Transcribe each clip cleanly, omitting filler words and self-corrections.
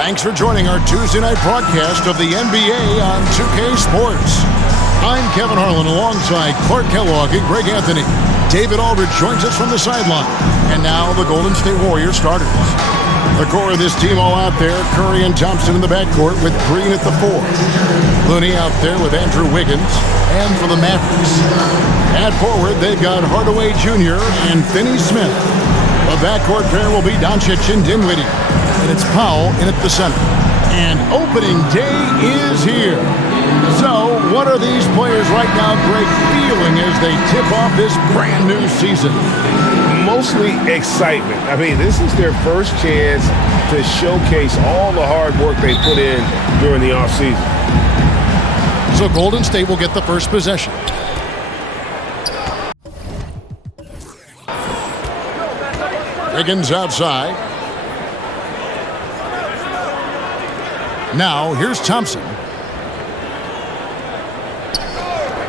Thanks for joining our Tuesday night broadcast of the NBA on 2K Sports. I'm Kevin Harlan alongside Clark Kellogg and Greg Anthony. David Aldridge joins us from the sideline. And now the Golden State Warriors starters. The core of this team all out there, Curry and Thompson in the backcourt with Green at the 4. Looney out there with Andrew Wiggins. And for the Mavericks, at forward, they've got Hardaway Jr. and Finney Smith. The backcourt pair will be Doncic and Dinwiddie. And it's Powell in at the center. And opening day is here. So, what are these players right now, Greg, feeling as they tip off this brand new season? Mostly excitement. I mean, this is their first chance to showcase all the hard work they put in during the offseason. So Golden State will get the first possession. Wiggins outside. Now, here's Thompson.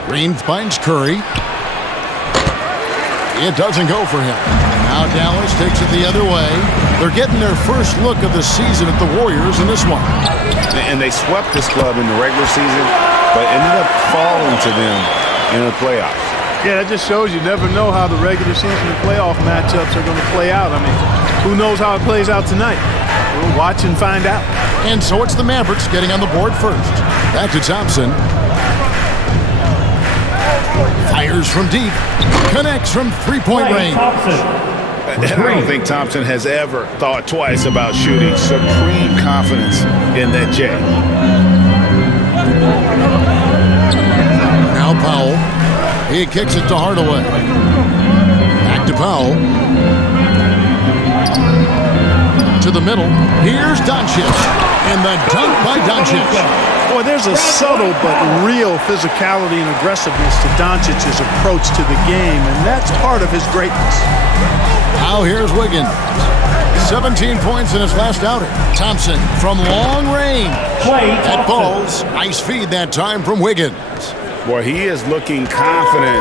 Green finds Curry. It doesn't go for him. Now Dallas takes it the other way. They're getting their first look of the season at the Warriors in this one. And they swept this club in the regular season, but ended up falling to them in the playoffs. Yeah, that just shows you never know how the regular season and playoff matchups are going to play out. I mean, who knows how it plays out tonight? We'll watch and find out. And so it's the Mavericks getting on the board first. Back to Thompson. Fires from deep. Connects from three-point range. I don't think Thompson has ever thought twice about shooting. Supreme confidence in that J. Now Powell. He kicks it to Hardaway. Back to Powell. To the middle. Here's Doncic. And the dunk by Doncic. Boy, there's a subtle but real physicality and aggressiveness to Doncic's approach to the game, and that's part of his greatness. Now here's Wiggins. 17 points in his last outing. Thompson from long range. That falls. Nice feed that time from Wiggins. Boy, he is looking confident.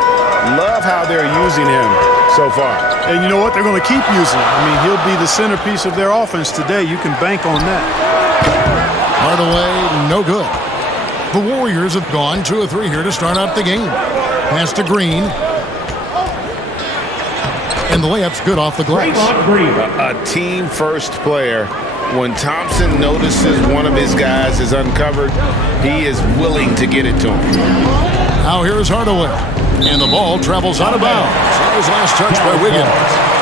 Love how they're using him so far. And you know what? They're going to keep using him. I mean, he'll be the centerpiece of their offense today. You can bank on that. Hardaway, no good. The Warriors have gone 2 of 3 here to start out the game. Pass to Green. And the layup's good off the glass. A team-first player. When Thompson notices one of his guys is uncovered, he is willing to get it to him. Now here's Hardaway. And the ball travels out of bounds. That was last touch by Wiggins.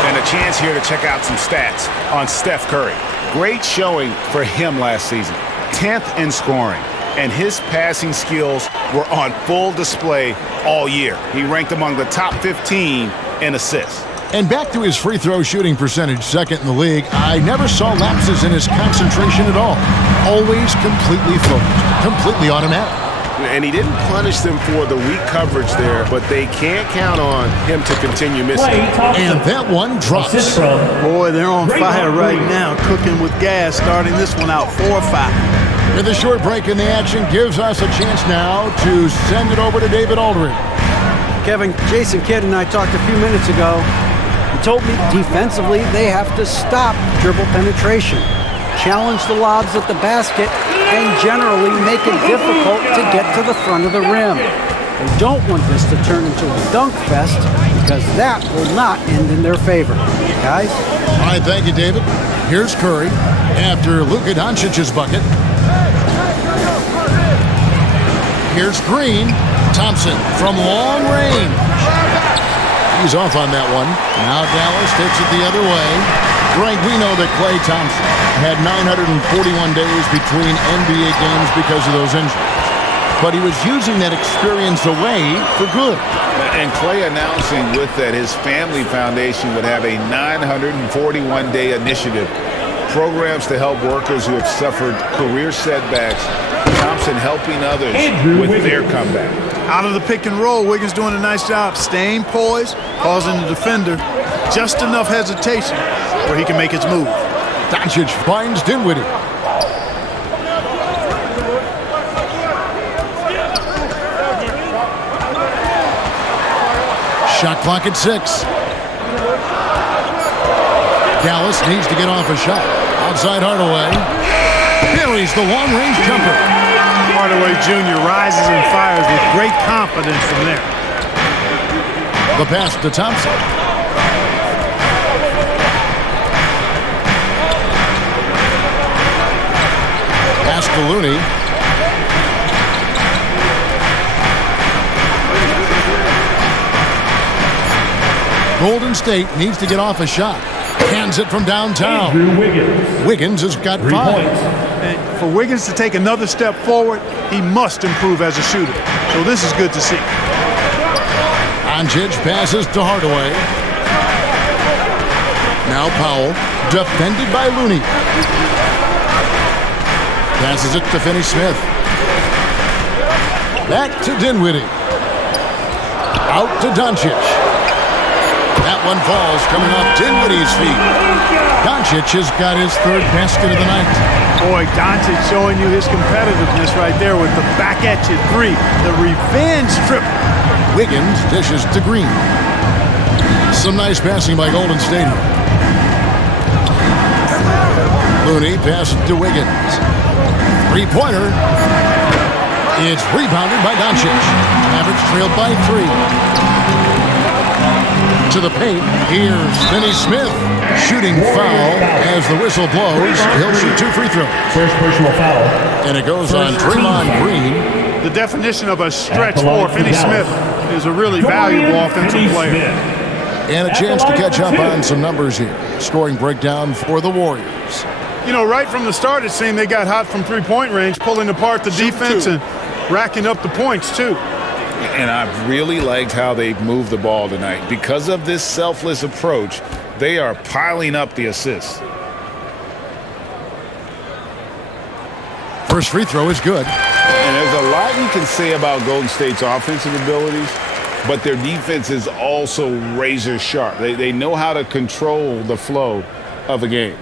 And a chance here to check out some stats on Steph Curry. Great showing for him last season. 10th in scoring. And his passing skills were on full display all year. He ranked among the top 15 in assists. And back to his free throw shooting percentage, second in the league. I never saw lapses in his concentration at all. Always completely focused, completely automatic. And he didn't punish them for the weak coverage there, but they can't count on him to continue missing. And that one drops. Boy, they're on fire right now, cooking with gas, starting this one out 4-5. With a short break in the action gives us a chance now to send it over to David Aldridge. Kevin, Jason Kidd and I talked a few minutes ago. He told me defensively they have to stop dribble penetration, challenge the lobs at the basket, and generally make it difficult to get to the front of the rim. They don't want this to turn into a dunk fest because that will not end in their favor. Guys? All right, thank you, David. Here's Curry after Luka Doncic's bucket. Here's Green. Thompson from long range. He's off on that one. Now Dallas takes it the other way. Greg, we know that Klay Thompson had 941 days between NBA games because of those injuries. But he was using that experience away for good. And Klay announcing with that his family foundation would have a 941-day initiative. Programs to help workers who have suffered career setbacks. Thompson helping others with their comeback. Out of the pick and roll, Wiggins doing a nice job staying poised, causing the defender just enough hesitation where he can make his move. Doncic finds Dinwiddie. Shot clock at 6. Dallas needs to get off a shot. Outside Hardaway. the long-range jumper. Hardaway Jr. rises and fires with great confidence from there. The pass to Thompson. Pass to Looney. Golden State needs to get off a shot. Hands it from downtown. Wiggins has got 5. And for Wiggins to take another step forward, he must improve as a shooter. So this is good to see. Doncic passes to Hardaway. Now Powell, defended by Looney. Passes it to Finney-Smith. Back to Dinwiddie. Out to Doncic. That one falls, coming off Dinwiddie's feet. Doncic has got his 3rd basket of the night. Boy, Doncic showing you his competitiveness right there with the back at you 3. The revenge triple. Wiggins dishes to Green. Some nice passing by Golden State. Looney passes to Wiggins. 3-pointer. It's rebounded by Doncic. Mavericks trailed by 3. To the paint, here's Finney-Smith. Shooting foul as the whistle blows. He'll shoot 2 free throws. First personal foul. And it goes on Draymond Green. The definition of a stretch for Finney-Smith is a really valuable offensive player. And a chance to catch up on some numbers here. Scoring breakdown for the Warriors. You know, right from the start, it seemed they got hot from 3-point range, pulling apart the defense and racking up the points, too. And I've really liked how they've moved the ball tonight. Because of this selfless approach, they are piling up the assists. First free throw is good. And there's a lot you can say about Golden State's offensive abilities, but their defense is also razor sharp. They know how to control the flow of a game.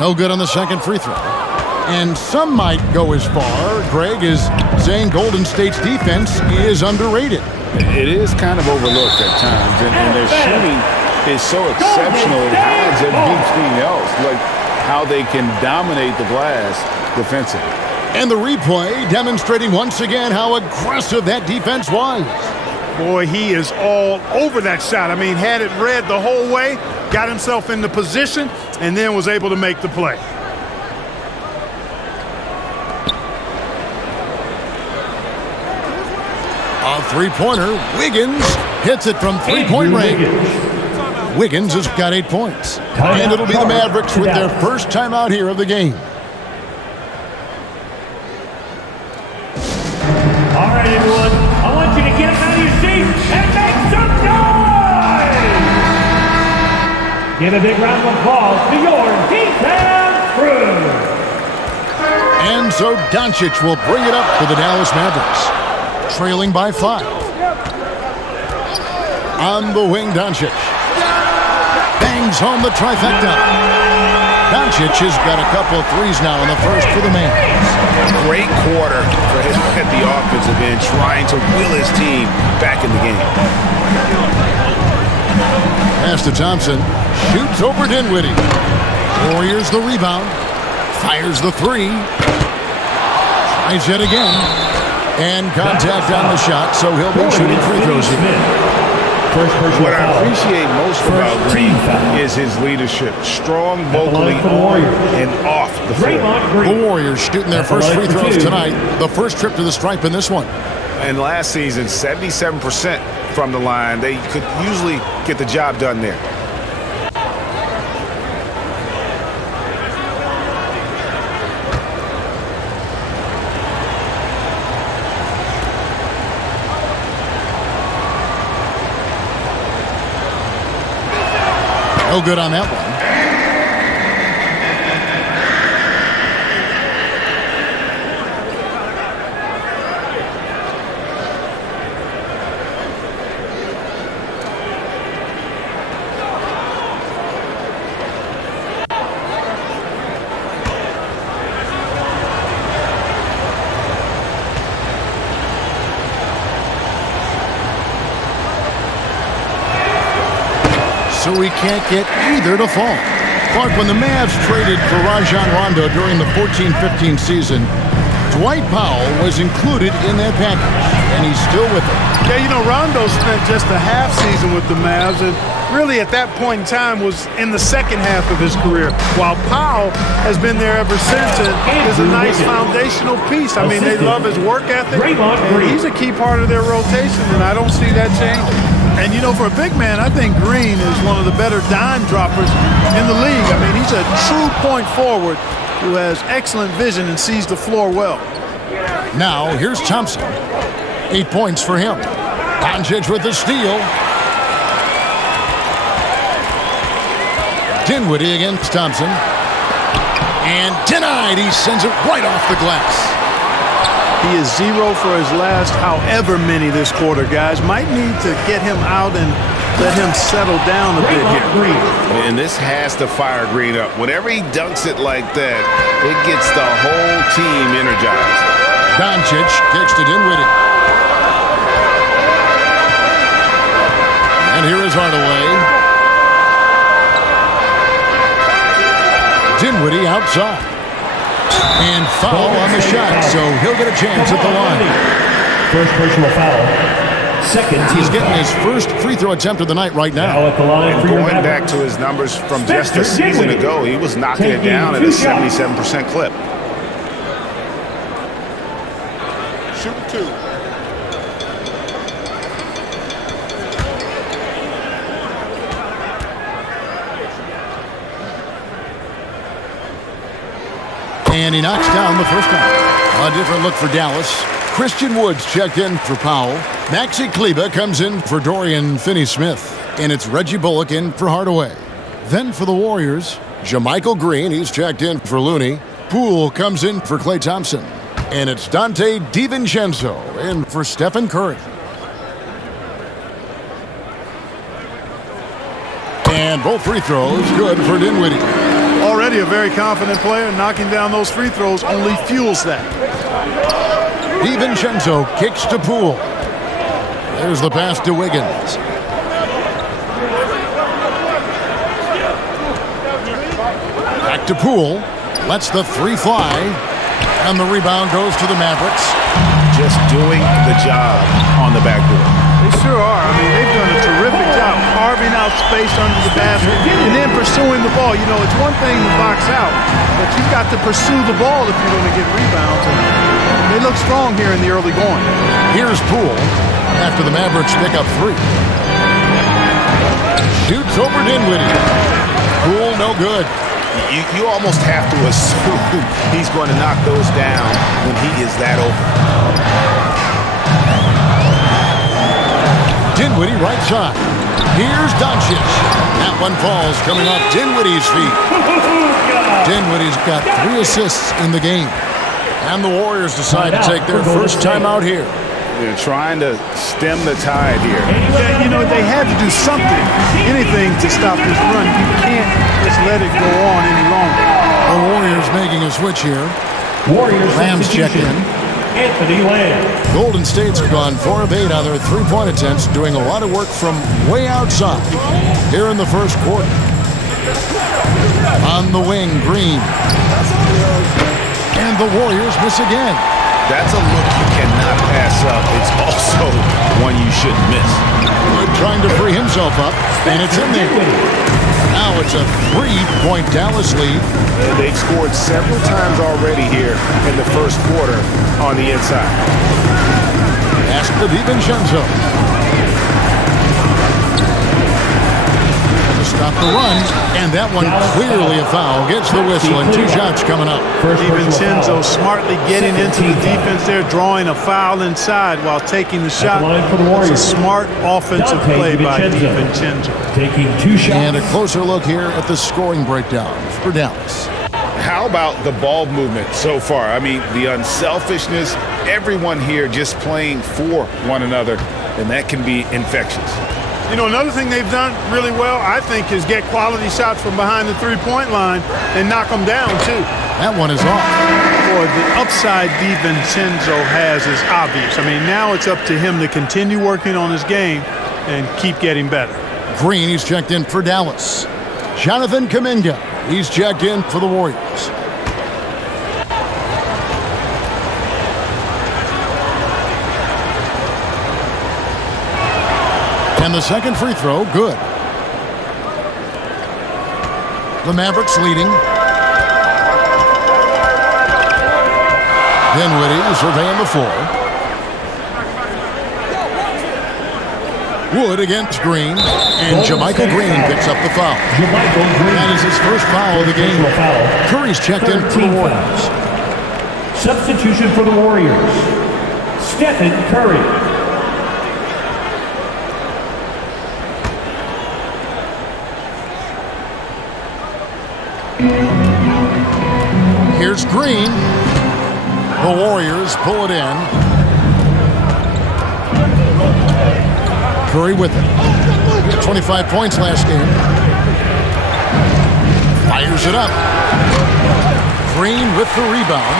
No good on the second free throw. And some might go as far, Greg, as saying Golden State's defense is underrated. It is kind of overlooked at times, and their shooting is so exceptional it hides everything else, like how they can dominate the glass defensively. And the replay demonstrating once again how aggressive that defense was. Boy, he is all over that shot. I mean, had it read the whole way, got himself into position, and then was able to make the play. A 3-pointer. Wiggins hits it from 3-point range. Wiggins has got 8 points. And it'll be the Mavericks with their first timeout here of the game. All right, everyone. I want you to get up out of your seats and make some noise! Give a big round of applause to your defense crew. And so Doncic will bring it up for the Dallas Mavericks, trailing by 5. On the wing, Doncic bangs home the trifecta. Doncic has got a couple of threes now in the first for the Mavs. Great quarter for him at the offensive end, trying to will his team back in the game. Pass to Thompson, shoots over Dinwiddie. Warriors the rebound, fires the 3. Tries yet again. And contact on the shot, so he'll be shooting free throws here. What I appreciate most about Green is his leadership. Strong vocally on and off the floor. The Warriors shooting their first free throws tonight. The first trip to the stripe in this one. And last season, 77% from the line. They could usually get the job done there. No good on that one. so he can't get either to fall. Clark, when the Mavs traded for Rajon Rondo during the 14-15 season, Dwight Powell was included in that package, and he's still with them. Yeah, you know, Rondo spent just a half season with the Mavs, and really at that point in time was in the second half of his career, while Powell has been there ever since and is a nice foundational piece. I mean, they love his work ethic, and he's a key part of their rotation, and I don't see that changing. And, you know, for a big man, I think Green is one of the better dime droppers in the league. I mean, he's a true point forward who has excellent vision and sees the floor well. Now, here's Thompson. 8 points for him. Doncic with the steal. Dinwiddie against Thompson. And denied. He sends it right off the glass. He is 0 for his last however many this quarter, guys. Might need to get him out and let him settle down a bit here. And this has to fire Green up. Whenever he dunks it like that, it gets the whole team energized. Doncic kicks to Dinwiddie. And here is Hardaway. Dinwiddie outside. And foul on the shot, so he'll get a chance at the line. First personal foul. Second team He's getting foul. his first free throw attempt of the night right now. Now at the line for your Going back Mavericks. to his numbers from just a season ago, he was knocking it down at a 77% clip. Shoot two. And he knocks down the first one. A different look for Dallas. Christian Woods checked in for Powell. Maxi Kleber comes in for Dorian Finney-Smith. And it's Reggie Bullock in for Hardaway. Then for the Warriors, JaMychal Green, he's checked in for Looney. Poole comes in for Klay Thompson. And it's Dante DiVincenzo in for Stephen Curry. And both free throws good for Dinwiddie. Already a very confident player. Knocking down those free throws only fuels that. DiVincenzo kicks to Poole. There's the pass to Wiggins. Back to Poole. Lets the three fly. And the rebound goes to the Mavericks. Just doing the job on the backboard. They sure are. I mean, they've done a terrific job carving out space under the basket and then pursuing the ball. You know, it's one thing to box out, but you've got to pursue the ball if you're going to get rebounds. And they look strong here in the early going. Here's Poole after the Mavericks pick up three. Shoots over Dinwiddie. Poole no good. You almost have to assume he's going to knock those down when he is that open. Dinwiddie right side. Here's Doncic. That one falls coming off Dinwiddie's feet. Dinwiddie's got 3 assists in the game. And the Warriors decide to take their first time out here. They're trying to stem the tide here. Yeah, you know, they had to do something, anything to stop this run. You can't just let it go on any longer. The Warriors making a switch here. Warriors Rams checked in. Anthony Lamb. Golden State's gone 4 of 8 on their three-point attempts, doing a lot of work from way outside here in the first quarter. On the wing, Green. And the Warriors miss again. That's a look you cannot pass up. It's also one you shouldn't miss. Wood trying to free himself up, and it's in there. Now it's a 3-point Dallas lead. And they've scored several times already here in the first quarter on the inside. Pass to DiVincenzo. To stop the run, and that one clearly a foul. Gets the whistle, and 2 shots coming up. DiVincenzo smartly getting into the defense there, drawing a foul inside while taking the shot. It's a smart offensive play by DiVincenzo. Taking 2 shots. And a closer look here at the scoring breakdown for Dallas. How about the ball movement so far? I mean, the unselfishness, everyone here just playing for one another, and that can be infectious. You know, another thing they've done really well, I think, is get quality shots from behind the three-point line and knock them down, too. That one is off. Boy, the upside DiVincenzo has is obvious. I mean, now it's up to him to continue working on his game and keep getting better. Green, he's checked in for Dallas. Jonathan Kuminga, he's checked in for the Warriors. And the second free throw, good. The Mavericks leading. Dinwiddie surveying the floor. Wood against Green, and JaMychal Green picks up the foul. That is his first foul of the game. Curry's checked in for the Warriors. Substitution for the Warriors, Stephen Curry. Here's Green. The Warriors pull it in. Curry with it. 25 points last game. Fires it up. Green with the rebound.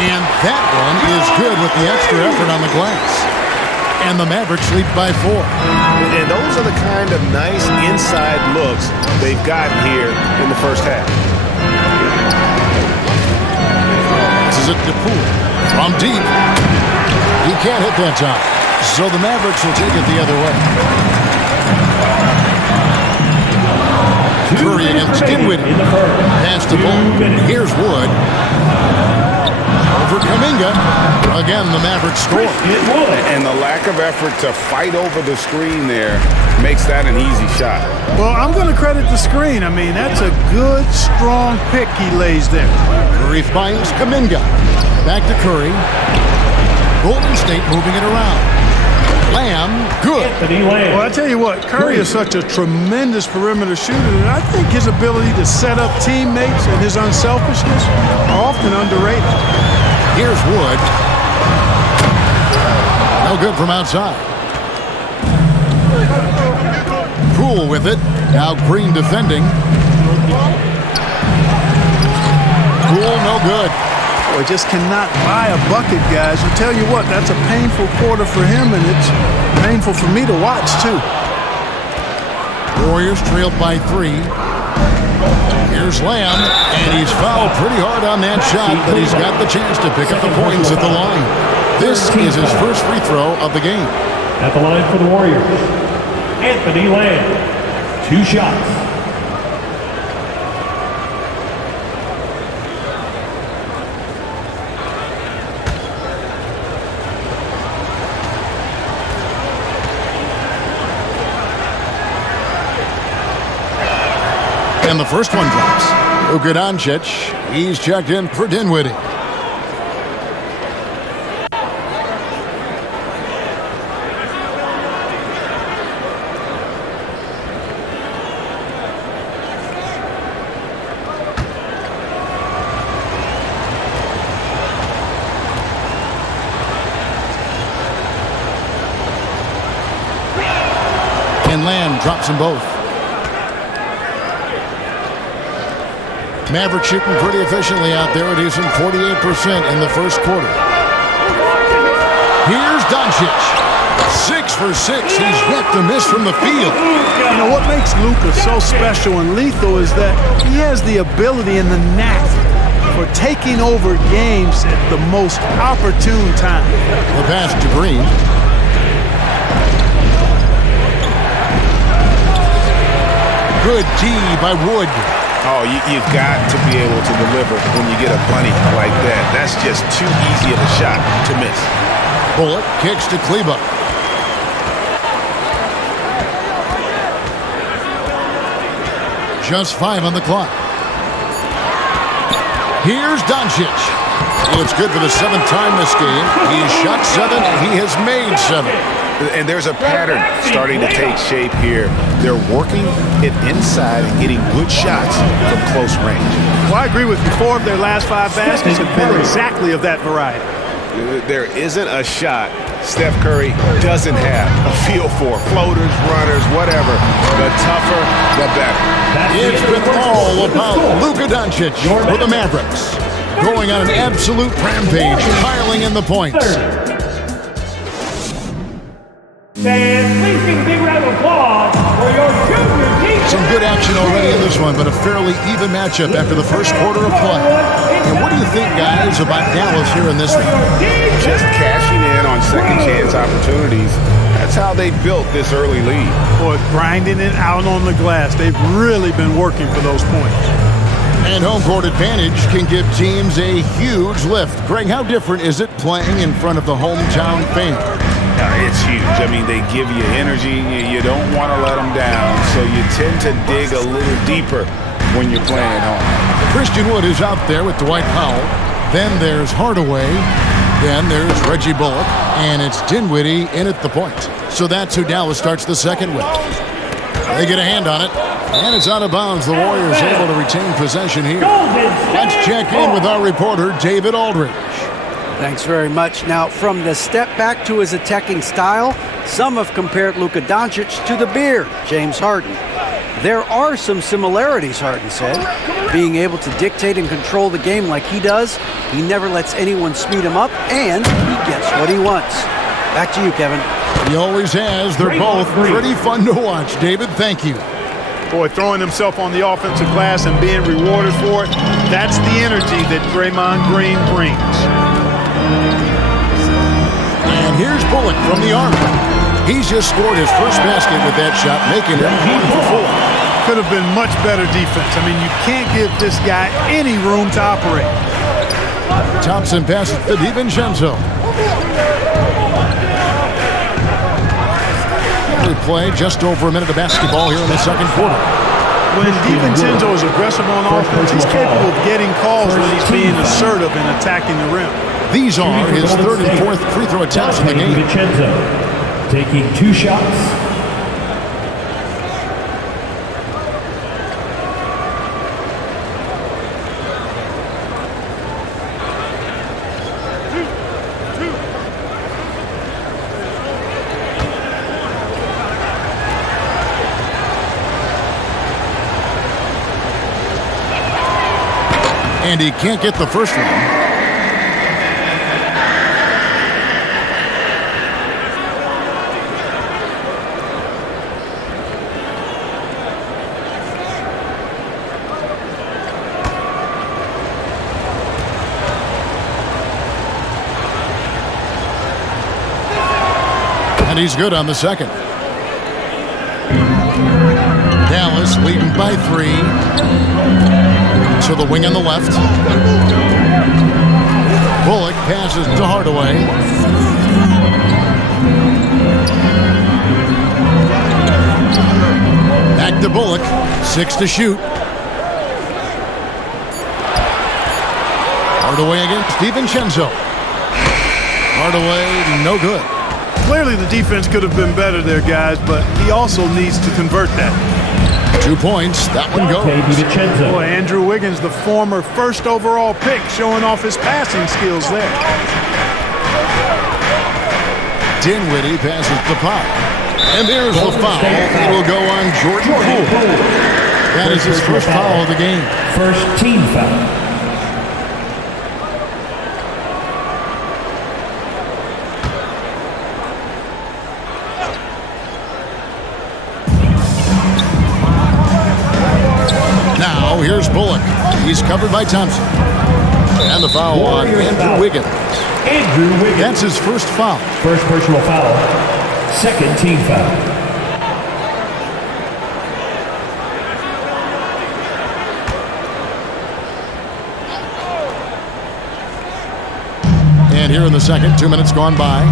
And that one is good with the extra effort on the glass. And the Mavericks lead by 4. And those are the kind of nice inside looks they've gotten here in the first half. This is it to Poole from deep. He can't hit that time. So the Mavericks will take it the other way. Curry against Dinwiddie. Pass to Bull. Here's Wood. Over Kuminga. Again, the Mavericks score. And the lack of effort to fight over the screen there makes that an easy shot. Well, I'm going to credit the screen. I mean, that's a good, strong pick he lays there. Curry finds Kuminga. Back to Curry. Golden State moving it around. Lamb, good. Well, I tell you what, Curry is such a tremendous perimeter shooter, and I think his ability to set up teammates and his unselfishness are often underrated. Here's Wood. No good from outside. Poole with it. Now Green defending. Poole, no good. Boy, just cannot buy a bucket, guys. I tell you what, that's a painful quarter for him, and it's painful for me to watch, too. Warriors trailed by 3. Here's Lamb, and he's fouled pretty hard on that shot, but he's got the chance to pick up the points at the line. This is his first free throw of the game. At the line for the Warriors, Anthony Lamb. 2 shots. And the first one drops. Luka Doncic, he's checked in for Dinwiddie. And Lamb drops them both. Mavericks shooting pretty efficiently out there. It is in 48% in the first quarter. Here's Doncic. 6 for 6. He's yet to miss from the field. You know, what makes Luka so special and lethal is that he has the ability and the knack for taking over games at the most opportune time. The pass to Green. Good D by Wood. Oh, you've got to be able to deliver when you get a bunny like that. That's just too easy of a shot to miss. Bullock kicks to Kleber. Just 5 on the clock. Here's Doncic. It's good for the 7th time this game. He's shot 7. He has made 7. And there's a pattern starting to take shape here. They're working it inside and getting good shots from close range. Well, I agree with you. 4 of their last 5 baskets have been exactly of that variety. There isn't a shot Steph Curry doesn't have a feel for. Floaters, runners, whatever. The tougher, the better. It's been all about Luka Doncic for the Mavericks. going on an absolute rampage, piling in the points. Fans, please give a big round of applause for your junior team. Some good action already in this one, but a fairly even matchup after the first quarter of play. And what do you think, guys, about Dallas here in this one? Just cashing in on second chance opportunities. That's how they built this early lead. Boy, grinding it out on the glass. They've really been working for those points. And home court advantage can give teams a huge lift. Greg, how different is it playing in front of the hometown fans? It's huge. I mean, they give you energy. You don't want to let them down, so you tend to dig a little deeper when you're playing at home. Christian Wood is out there with Dwight Powell. Then there's Hardaway. Then there's Reggie Bullock. And it's Dinwiddie in at the point. So that's who Dallas starts the second with. They get a hand on it. And it's out of bounds. The Warriors able to retain possession here. Let's check in with our reporter, David Aldridge. Thanks very much. Now, from the step back to his attacking style, some have compared Luka Doncic to the Beard, James Harden. There are some similarities, Harden said. Being able to dictate and control the game like he does, he never lets anyone speed him up, and he gets what he wants. Back to you, Kevin. He always has. They're both pretty fun to watch. David, thank you. Boy, throwing himself on the offensive glass and being rewarded for it, that's the energy that Draymond Green brings. And here's Bullock from the arc. He's just scored his first basket with that shot, making it 1 for 4. Could have been much better defense. I mean, you can't give this guy any room to operate. Thompson passes to DiVincenzo. We play just over a minute of basketball here in the second quarter. When DiVincenzo is aggressive on offense, he's capable of getting calls when he's being assertive and attacking the rim. These are his third and fourth free throw attempts in the game. DiVincenzo taking 2 shots. And he can't get the first one. And he's good on the second. Dallas leading by 3. To the wing on the left. Bullock passes to Hardaway. Back to Bullock. 6 to shoot. Hardaway against DiVincenzo. Hardaway, no good. Clearly the defense could have been better there, guys, but he also needs to convert that. 2 points. That one goes. Boy, Andrew Wiggins, the former first overall pick, showing off his passing skills there. Dinwiddie passes to Pop. And there's the foul. It will go on Jordan Poole. That is his first foul of the game. First team foul. Now here's Bullock. He's covered by Thompson. And the foul on Andrew Wiggins. Andrew Wiggins. That's his first foul. First personal foul. Second team foul. And here in the second, 2 minutes gone by.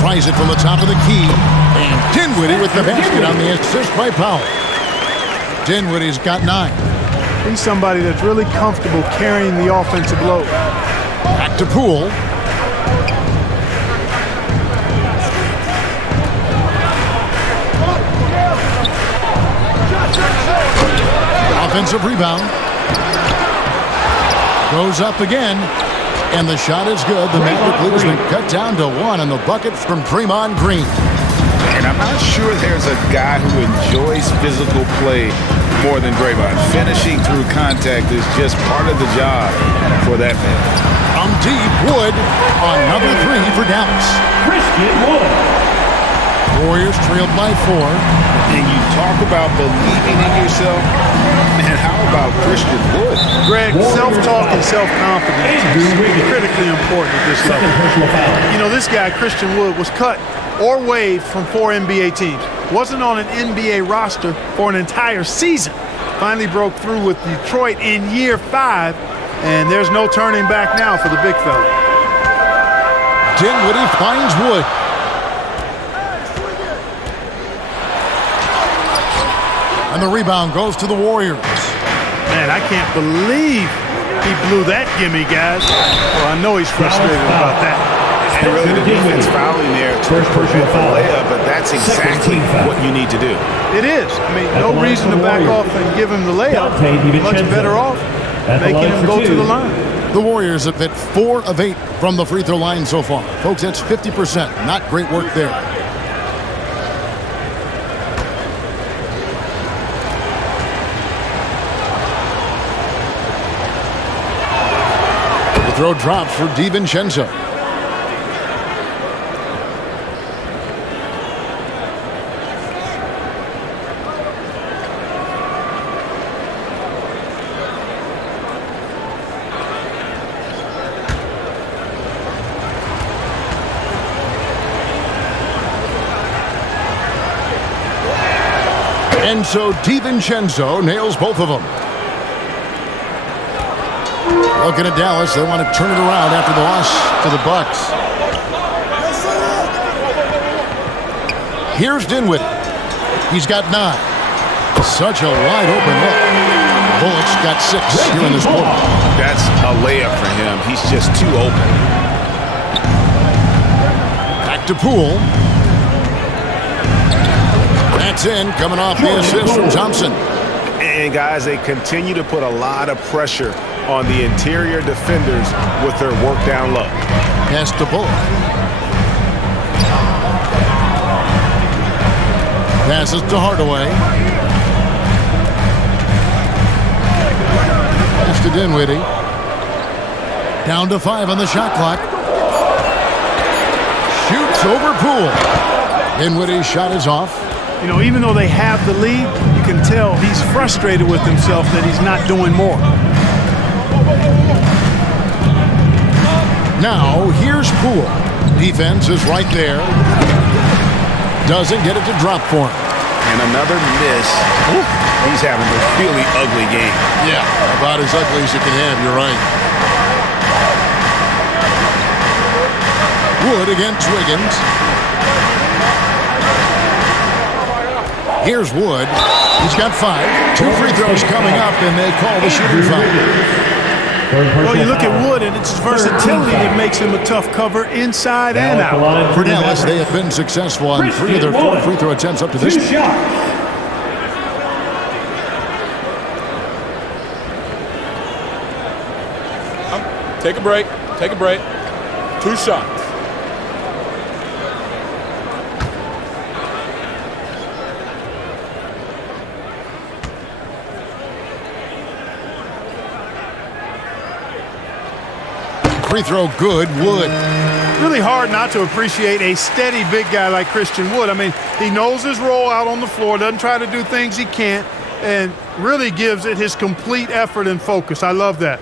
Tries it from the top of the key. And Dinwiddie with the basket on the assist by Powell. Dinwiddie's got 9. He's somebody that's really comfortable carrying the offensive load. Back to Poole. Offensive rebound. Goes up again. And the shot is good. The Maverick lead has been cut down to 1 on the bucket from Draymond Green. And I'm not sure there's a guy who enjoys physical play more than Draymond. Finishing through contact is just part of the job for that man. From deep, Wood on number 3 for Dallas. Christian Wood. Warriors trailed by 4. And you talk about believing in yourself, man, how about Christian Wood? Greg, self-talk and self-confidence is critically important at this level. You know, this guy, Christian Wood, was cut or waived from 4 NBA teams. Wasn't on an NBA roster for an entire season. Finally broke through with Detroit in year 5, and there's no turning back now for the big fella. Dinwiddie finds Wood. And the rebound goes to the Warriors. Man, I can't believe he blew that gimme, guys. Well, I know he's frustrated about that. And really the defense fouling there to prevent the layup, but that's exactly what you need to do. It is. I mean, no reason to back off and give him the layup. Much better off making him go to the line. The Warriors have hit 4 of 8 from the free throw line so far. Folks, that's 50%. Not great work there. The throw drops for DiVincenzo. And so DiVincenzo nails both of them. Looking at Dallas, they want to turn it around after the loss to the Bucks. Here's Dinwiddie. He's got 9. Such a wide open look. Bullock's got 6 here in this quarter. That's a layup for him. He's just too open. Back to Poole. That's in, coming off the assist from Thompson. And guys, they continue to put a lot of pressure on the interior defenders with their work down low. Pass to Bullock. Passes to Hardaway. Pass to Dinwiddie. Down to 5 on the shot clock. Shoots over Poole. Dinwiddie's shot is off. You know, even though they have the lead, you can tell he's frustrated with himself that he's not doing more. Now, here's Poole. Defense is right there. Doesn't get it to drop for him. And another miss. Ooh, he's having a really ugly game. Yeah, about as ugly as you can have, you're right. Wood against Wiggins. Here's Wood. He's got 5. 2 free throws coming up, and they call the shooting foul. Well, you look at Wood, and it's his versatility that makes him a tough cover inside and out. For Dallas, they have been successful on 3 of their 4 free throw attempts up to this point. Take a break. Take a break. 2 shots. Free throw good, Wood. Really hard not to appreciate a steady big guy like Christian Wood. I mean, he knows his role out on the floor, doesn't try to do things he can't, and really gives it his complete effort and focus. I love that.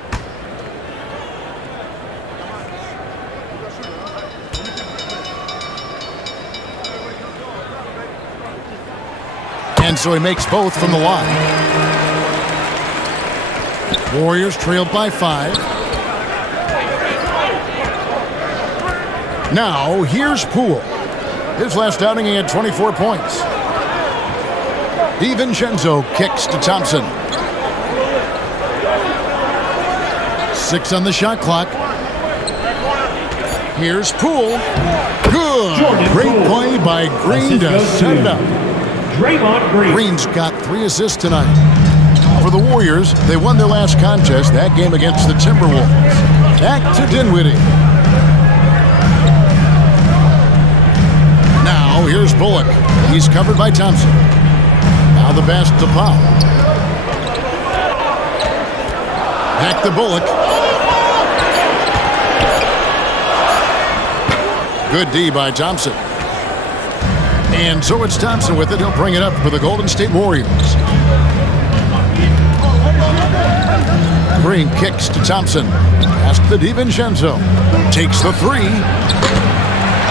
And so he makes both from the line. Warriors trailed by 5. Now, here's Poole. His last outing, he had 24 points. DiVincenzo kicks to Thompson. 6 on the shot clock. Here's Poole. Good. Great play by Green to set it up. Green's got 3 assists tonight. For the Warriors, they won their last contest, that game against the Timberwolves. Back to Dinwiddie. Now, here's Bullock. He's covered by Thompson. Now the pass to Powell. Back to Bullock. Good D by Thompson. And so it's Thompson with it. He'll bring it up for the Golden State Warriors. Green kicks to Thompson. Pass to DiVincenzo. Takes the three.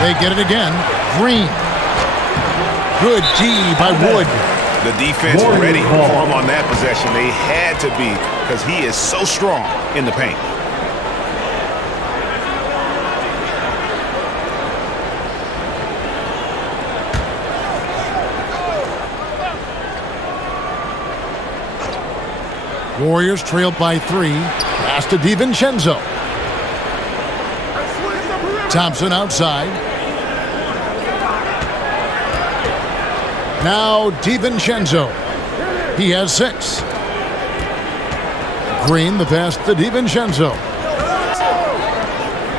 They get it again. Green. Good D by Wood. The defense ready for him on that possession. They had to be because he is so strong in the paint. Warriors trailed by 3. Pass to DiVincenzo. Thompson outside. Now DiVincenzo. He has 6. Green, the pass to DiVincenzo.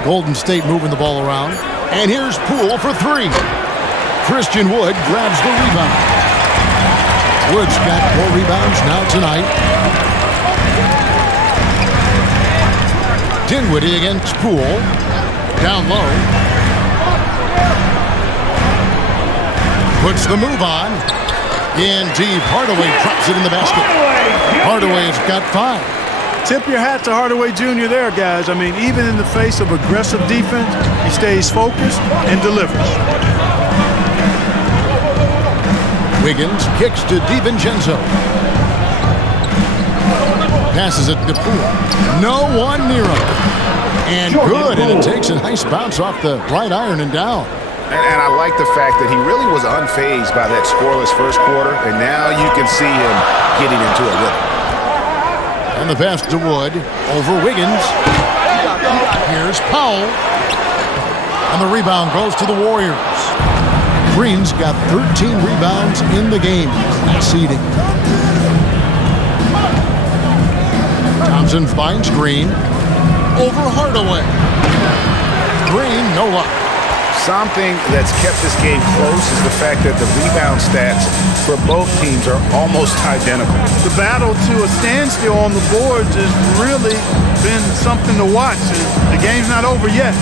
Golden State moving the ball around. And here's Poole for 3. Christian Wood grabs the rebound. Wood's got 4 rebounds now tonight. Dinwiddie against Poole. Down low. Puts the move on. In deep. Hardaway drops it in the basket. Hardaway's got 5. Tip your hat to Hardaway Jr. there, guys. I mean, even in the face of aggressive defense, he stays focused and delivers. Wiggins kicks to DiVincenzo. Passes it to Poole. No one near him. And good, and it takes a nice bounce off the right iron and down. And I like the fact that he really was unfazed by that scoreless first quarter, and now you can see him getting into a rhythm. And the pass to Wood over Wiggins. Here's Powell. And the rebound goes to the Warriors. Green's got 13 rebounds in the game. Class eating. Thompson finds Green. Over Hardaway. Green, no luck. Something that's kept this game close is the fact that the rebound stats for both teams are almost identical. The battle to a standstill on the boards has really been something to watch. The game's not over yet.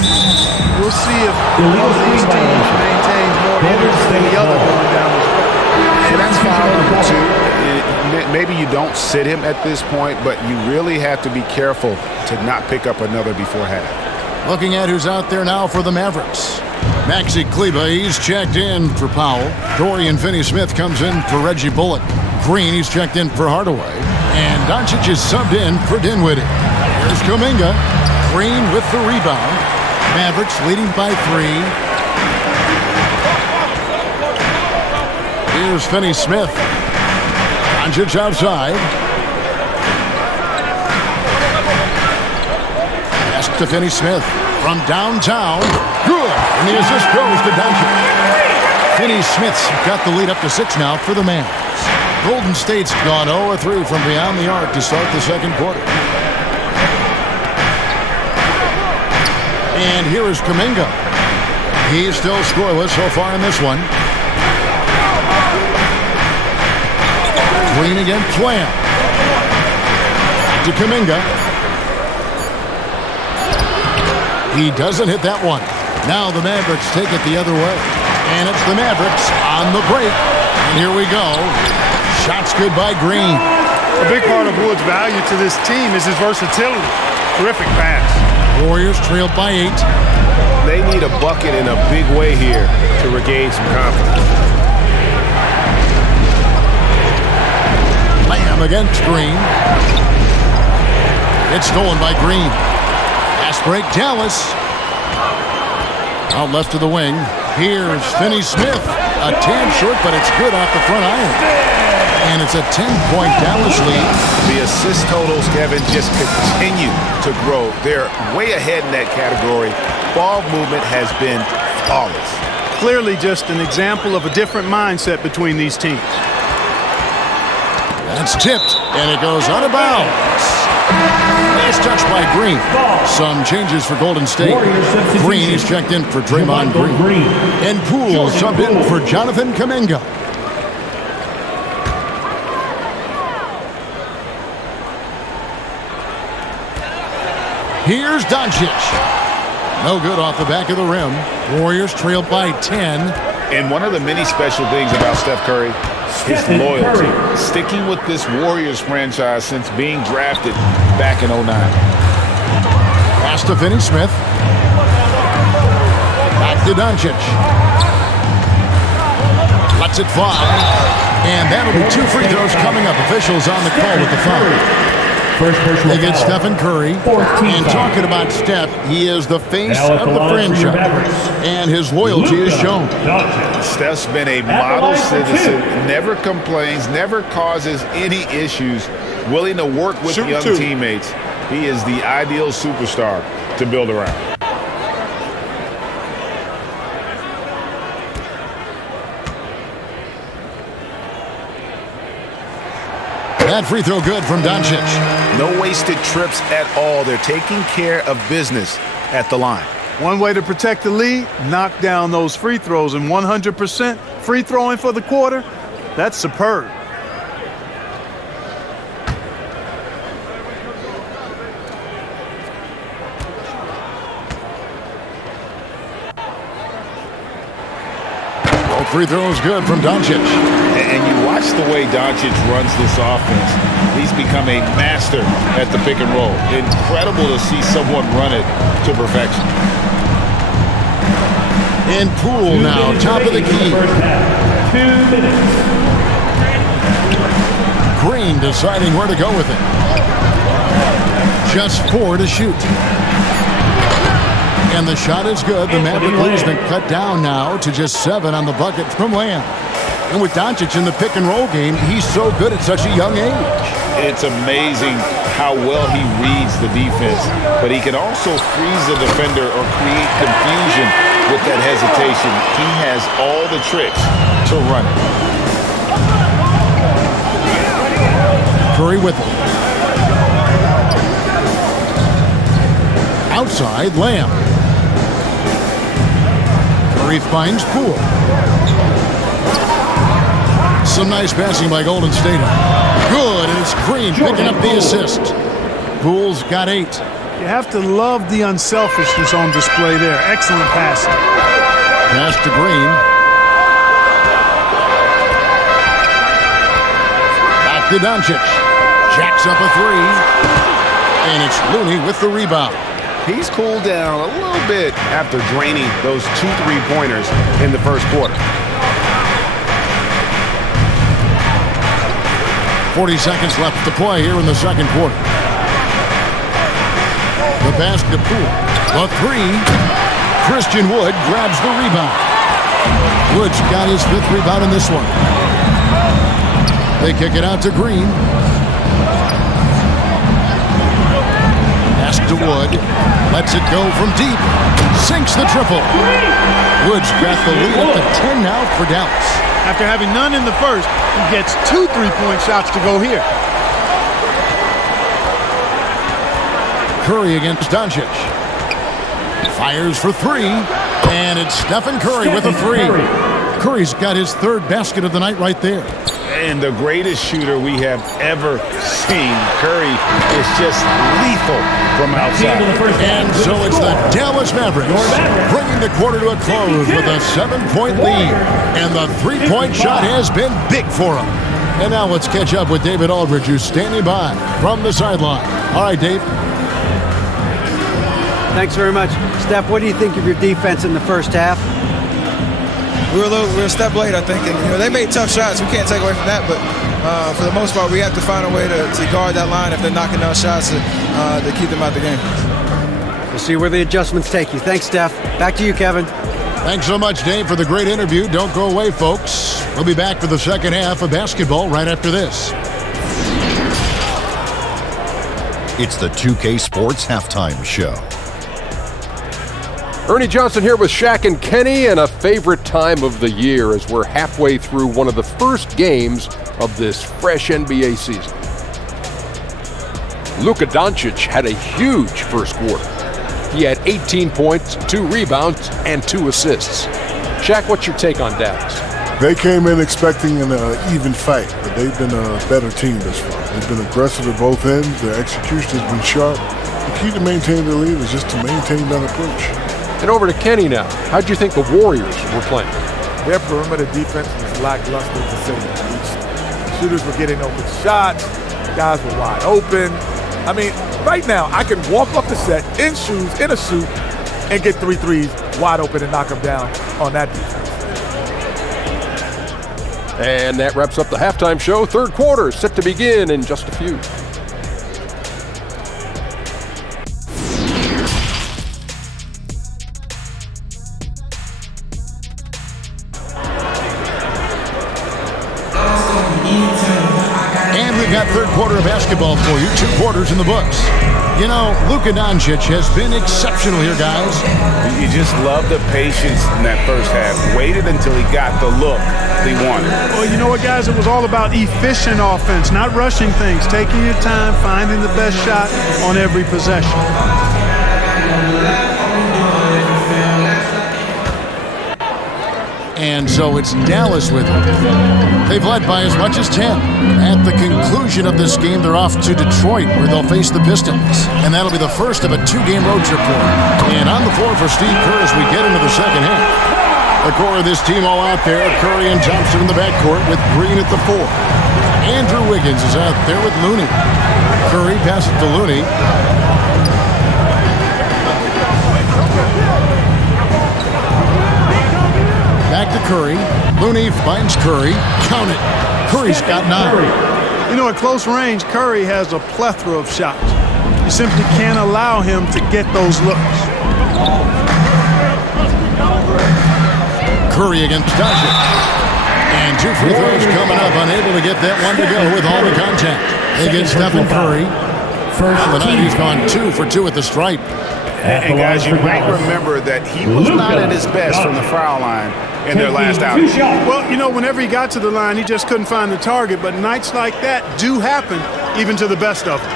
We'll see if one of these teams maintains more energy than the other going down the stretch. And that's foul number 2. Maybe you don't sit him at this point, but you really have to be careful to not pick up another before half. Looking at who's out there now for the Mavericks. Maxi Kleber, he's checked in for Powell. Dorian Finney-Smith comes in for Reggie Bullock. Green, he's checked in for Hardaway. And Doncic is subbed in for Dinwiddie. Here's Kuminga. Green with the rebound. Mavericks leading by 3. Here's Finney-Smith. Doncic outside. Pass to Finney-Smith from downtown. Good. And the assist goes to Doncic. Finney-Smith's got the lead up to 6 now for the Mavs. Golden State's gone 0-3 from beyond the arc to start the second quarter. And here is Kuminga. He's still scoreless so far in this one. Green again, Flam. To Kuminga. He doesn't hit that one. Now the Mavericks take it the other way. And it's the Mavericks on the break. And here we go. Shots good by Green. A big part of Wood's value to this team is his versatility. Terrific pass. Warriors trailed by 8. They need a bucket in a big way here to regain some confidence. Lamb against Green. It's stolen by Green. Fast break, Dallas. Out left to the wing. Here's Finney-Smith. A tad short, but it's good off the front iron. And it's a 10-point Dallas lead. The assist totals, Kevin, just continue to grow. They're way ahead in that category. Ball movement has been flawless. Clearly just an example of a different mindset between these teams. That's tipped, and it goes out of bounds. Nice touch by Green. Some changes for Golden State. Green is checked in for Draymond Green. And Poole subbed in for Jonathan Kuminga. Here's Doncic. No good off the back of the rim. Warriors trail by 10. And one of the many special things about Steph Curry, his loyalty. Sticking with this Warriors franchise since being drafted back in 09. Pass to Finney-Smith. Back to Doncic. Lets it fly. And that'll be 2 free throws coming up. Officials on the call with the foul. They get Stephen Curry. And talking about Steph, he is the face of the franchise. And his loyalty is shown. Steph's been a model citizen, never complains, never causes any issues, willing to work with young teammates. He is the ideal superstar to build around. That free throw good from Doncic. No wasted trips at all. They're taking care of business at the line. One way to protect the lead, knock down those free throws, and 100% free throwing for the quarter, that's superb. Both free throws good from Doncic. And you watch the way Doncic runs this offense. He's become a master at the pick and roll. Incredible to see someone run it to perfection. And Poole now, top of the key. 2 minutes. Green deciding where to go with it. Just 4 to shoot. And the shot is good. The Maverick lead has been cut down now to just 7 on the bucket from Lamb. And with Doncic in the pick and roll game, he's so good at such a young age. It's amazing how well he reads the defense, but he can also freeze the defender or create confusion with that hesitation. He has all the tricks to run it. Curry with it. Outside, Lamb. Curry finds Poole. Some nice passing by Golden State. Good, and it's Green picking up the assist. Poole's got 8. You have to love the unselfishness on display there. Excellent passing. Pass to Green. Back to Doncic. Jacks up a 3. And it's Looney with the rebound. He's cooled down a little bit after draining those 2 3-pointers in the first quarter. 40 seconds left to play here in the second quarter. The pass to Poole. A 3. Christian Wood grabs the rebound. Wood's got his 5th rebound in this one. They kick it out to Green. Pass to Wood. Lets it go from deep. Sinks the triple. Wood's got the lead up to 10 now for Dallas. After having none in the first, he gets 2 3-point shots to go here. Curry against Doncic. Fires for 3. And it's Stephen Curry with a 3. Curry's got his 3rd basket of the night right there. And the greatest shooter we have ever seen. Curry is just lethal from outside. And so it's the Dallas Mavericks bringing the quarter to a close with a 7-point lead. And the 3-point shot has been big for them. And now let's catch up with David Aldridge, who's standing by from the sideline. All right, Dave. Thanks very much. Steph, what do you think of your defense in the first half? We were a step late, I think. And, they made tough shots. We can't take away from that. But for the most part, we have to find a way to guard that line if they're knocking down shots to keep them out the game. We'll see where the adjustments take you. Thanks, Steph. Back to you, Kevin. Thanks so much, Dave, for the great interview. Don't go away, folks. We'll be back for the second half of basketball right after this. It's the 2K Sports Halftime Show. Ernie Johnson here with Shaq and Kenny, and a favorite time of the year as we're halfway through one of the first games of this fresh NBA season. Luka Doncic had a huge first quarter. He had 18 points, 2 rebounds, and 2 assists. Shaq, what's your take on Dallas? They came in expecting an even fight, but they've been a better team this far. They've been aggressive at both ends. Their execution has been sharp. The key to maintaining the lead is just to maintain that approach. And over to Kenny now. How'd you think the Warriors were playing? Their perimeter defense was lackluster, to say the least. Shooters were getting open shots. Guys were wide open. I mean, right now, I can walk off the set in shoes, in a suit, and get 3 threes wide open and knock them down on that defense. And that wraps up the halftime show. Third quarter set to begin in just a few. And we've got third quarter of basketball for you. 2 quarters in the books. You know, Luka Doncic has been exceptional here, guys. You just love the patience in that first half. Waited until he got the look he wanted. Well, you know what, guys? It was all about efficient offense, not rushing things, taking your time, finding the best shot on every possession. And so it's Dallas with it. They've led by as much as 10. At the conclusion of this game, they're off to Detroit, where they'll face the Pistons. And that'll be the first of a 2-game road trip for them. And on the floor for Steve Kerr as we get into the second half. The core of this team all out there. Curry and Thompson in the backcourt with Green at the 4. Andrew Wiggins is out there with Looney. Curry passes to Looney. Back to Curry. Looney finds Curry. Count it. Curry's got 9. You know, at close range, Curry has a plethora of shots. You simply can't allow him to get those looks. Curry against Doncic. And 2 free throws coming up. Unable to get that one to go with all the contact. They get Stephen Curry. First of the night, he's gone 2 for 2 at the stripe. And guys, you might remember that he was not at his best from the foul line in their last outing. Well, you know, whenever he got to the line, he just couldn't find the target. But nights like that do happen, even to the best of them.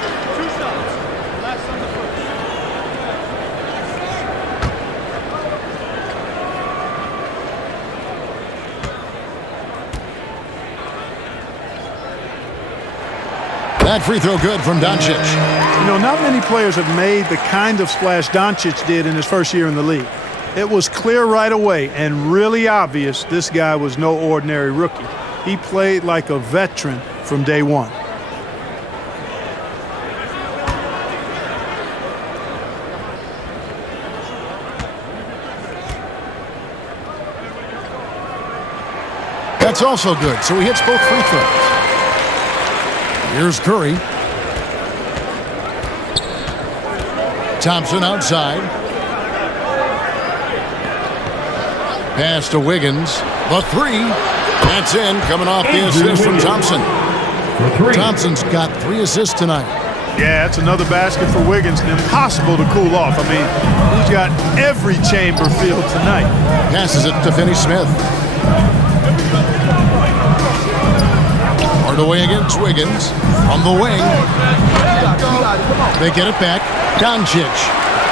That free throw good from Doncic. You know, not many players have made the kind of splash Doncic did in his first year in the league. It was clear right away and really obvious this guy was no ordinary rookie. He played like a veteran from day one. That's also good, so he hits both free throws. Here's Curry. Thompson outside. Pass to Wiggins. The 3. That's in, coming off the assist from Thompson. Thompson's got 3 assists tonight. Yeah, that's another basket for Wiggins. Impossible to cool off. I mean, he's got every chamber filled tonight. Passes it to Finney-Smith. Hardaway against Wiggins. On the wing. They get it back. Doncic.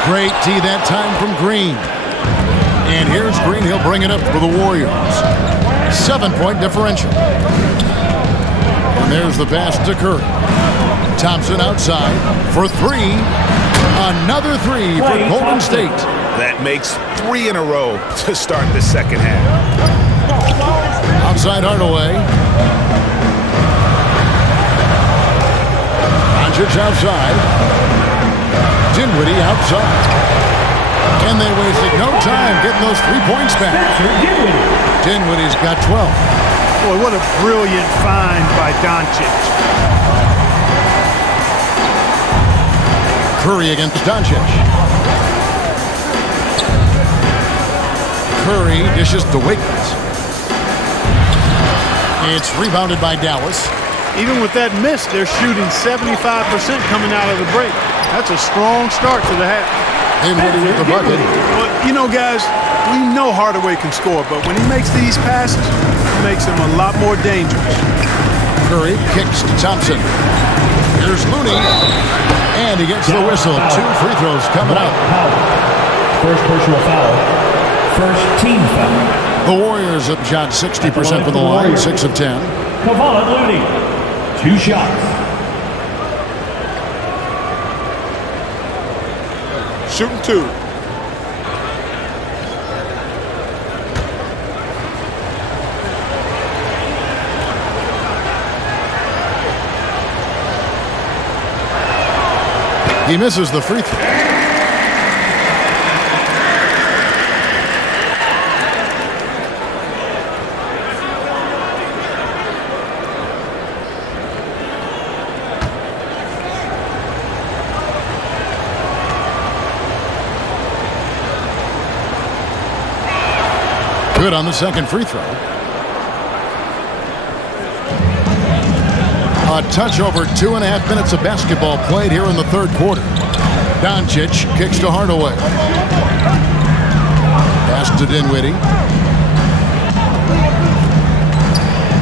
Great D that time from Green. And here's Green. He'll bring it up for the Warriors. 7-point differential. And there's the pass to Curry. Thompson outside for 3. Another 3 for Golden State. That makes 3 in a row to start the second half. Outside Hardaway. Doncic outside. Dinwiddie outside. And they wasted no time getting those 3 points back. Dinwiddie's got 12. Boy, what a brilliant find by Doncic. Curry against Doncic. Curry dishes to Wiggins. It's rebounded by Dallas. Even with that miss, they're shooting 75% coming out of the break. That's a strong start to the half. Dinwiddie with the bucket. But, you know, guys, we know Hardaway can score, but when he makes these passes, it makes him a lot more dangerous. Curry kicks to Thompson. Here's Looney. And he gets the whistle. 2 free throws coming up. First personal foul. First team foul. The Warriors have shot 60% from the line, 6 of 10. Kevon Looney, 2 shots. Shooting 2. He misses the free throw. Good on the second free throw. A touch over 2.5 minutes of basketball played here in the third quarter. Doncic kicks to Hardaway. Pass to Dinwiddie.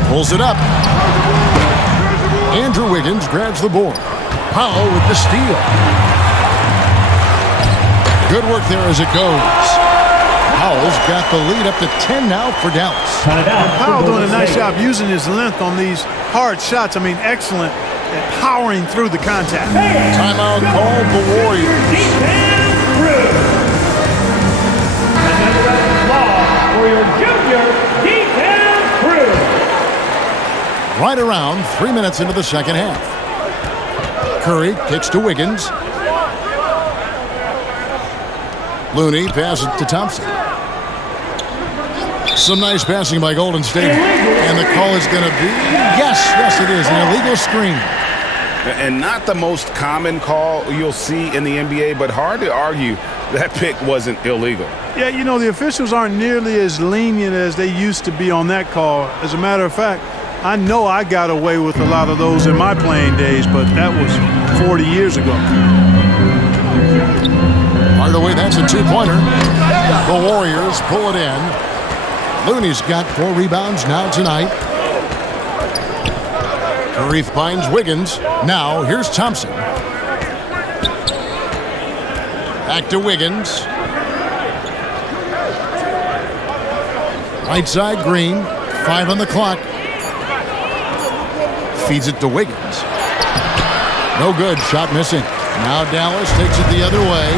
Pulls it up. Andrew Wiggins grabs the board. Powell with the steal. Good work there as it goes. Powell's got the lead up to 10 now for Dallas. And Powell doing a nice job using his length on these hard shots. I mean, excellent at powering through the contact. Timeout called the Warriors. For your junior defense crew. Right around 3 minutes into the second half. Curry kicks to Wiggins. Looney passes to Thompson. Some nice passing by Golden State. And the call is going to be, yes, it is, an illegal screen. And not the most common call you'll see in the NBA, but hard to argue that pick wasn't illegal. Yeah, you know, the officials aren't nearly as lenient as they used to be on that call. As a matter of fact, I know I got away with a lot of those in my playing days, but that was 40 years ago. Hardaway, that's a 2-pointer. The Warriors pull it in. Looney's got 4 rebounds now tonight. Curry finds Wiggins. Now, here's Thompson. Back to Wiggins. Right side, Green. 5 on the clock. Feeds it to Wiggins. No good. Shot missing. Now Dallas takes it the other way.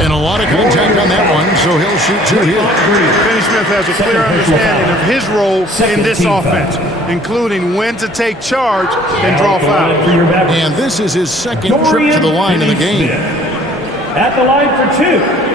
And a lot of contact on that one, so he'll shoot 2 here. Finney Smith has a clear understanding of his role in this offense, including when to take charge and draw foul. And this is his second trip to the line in the game. At the line for 2.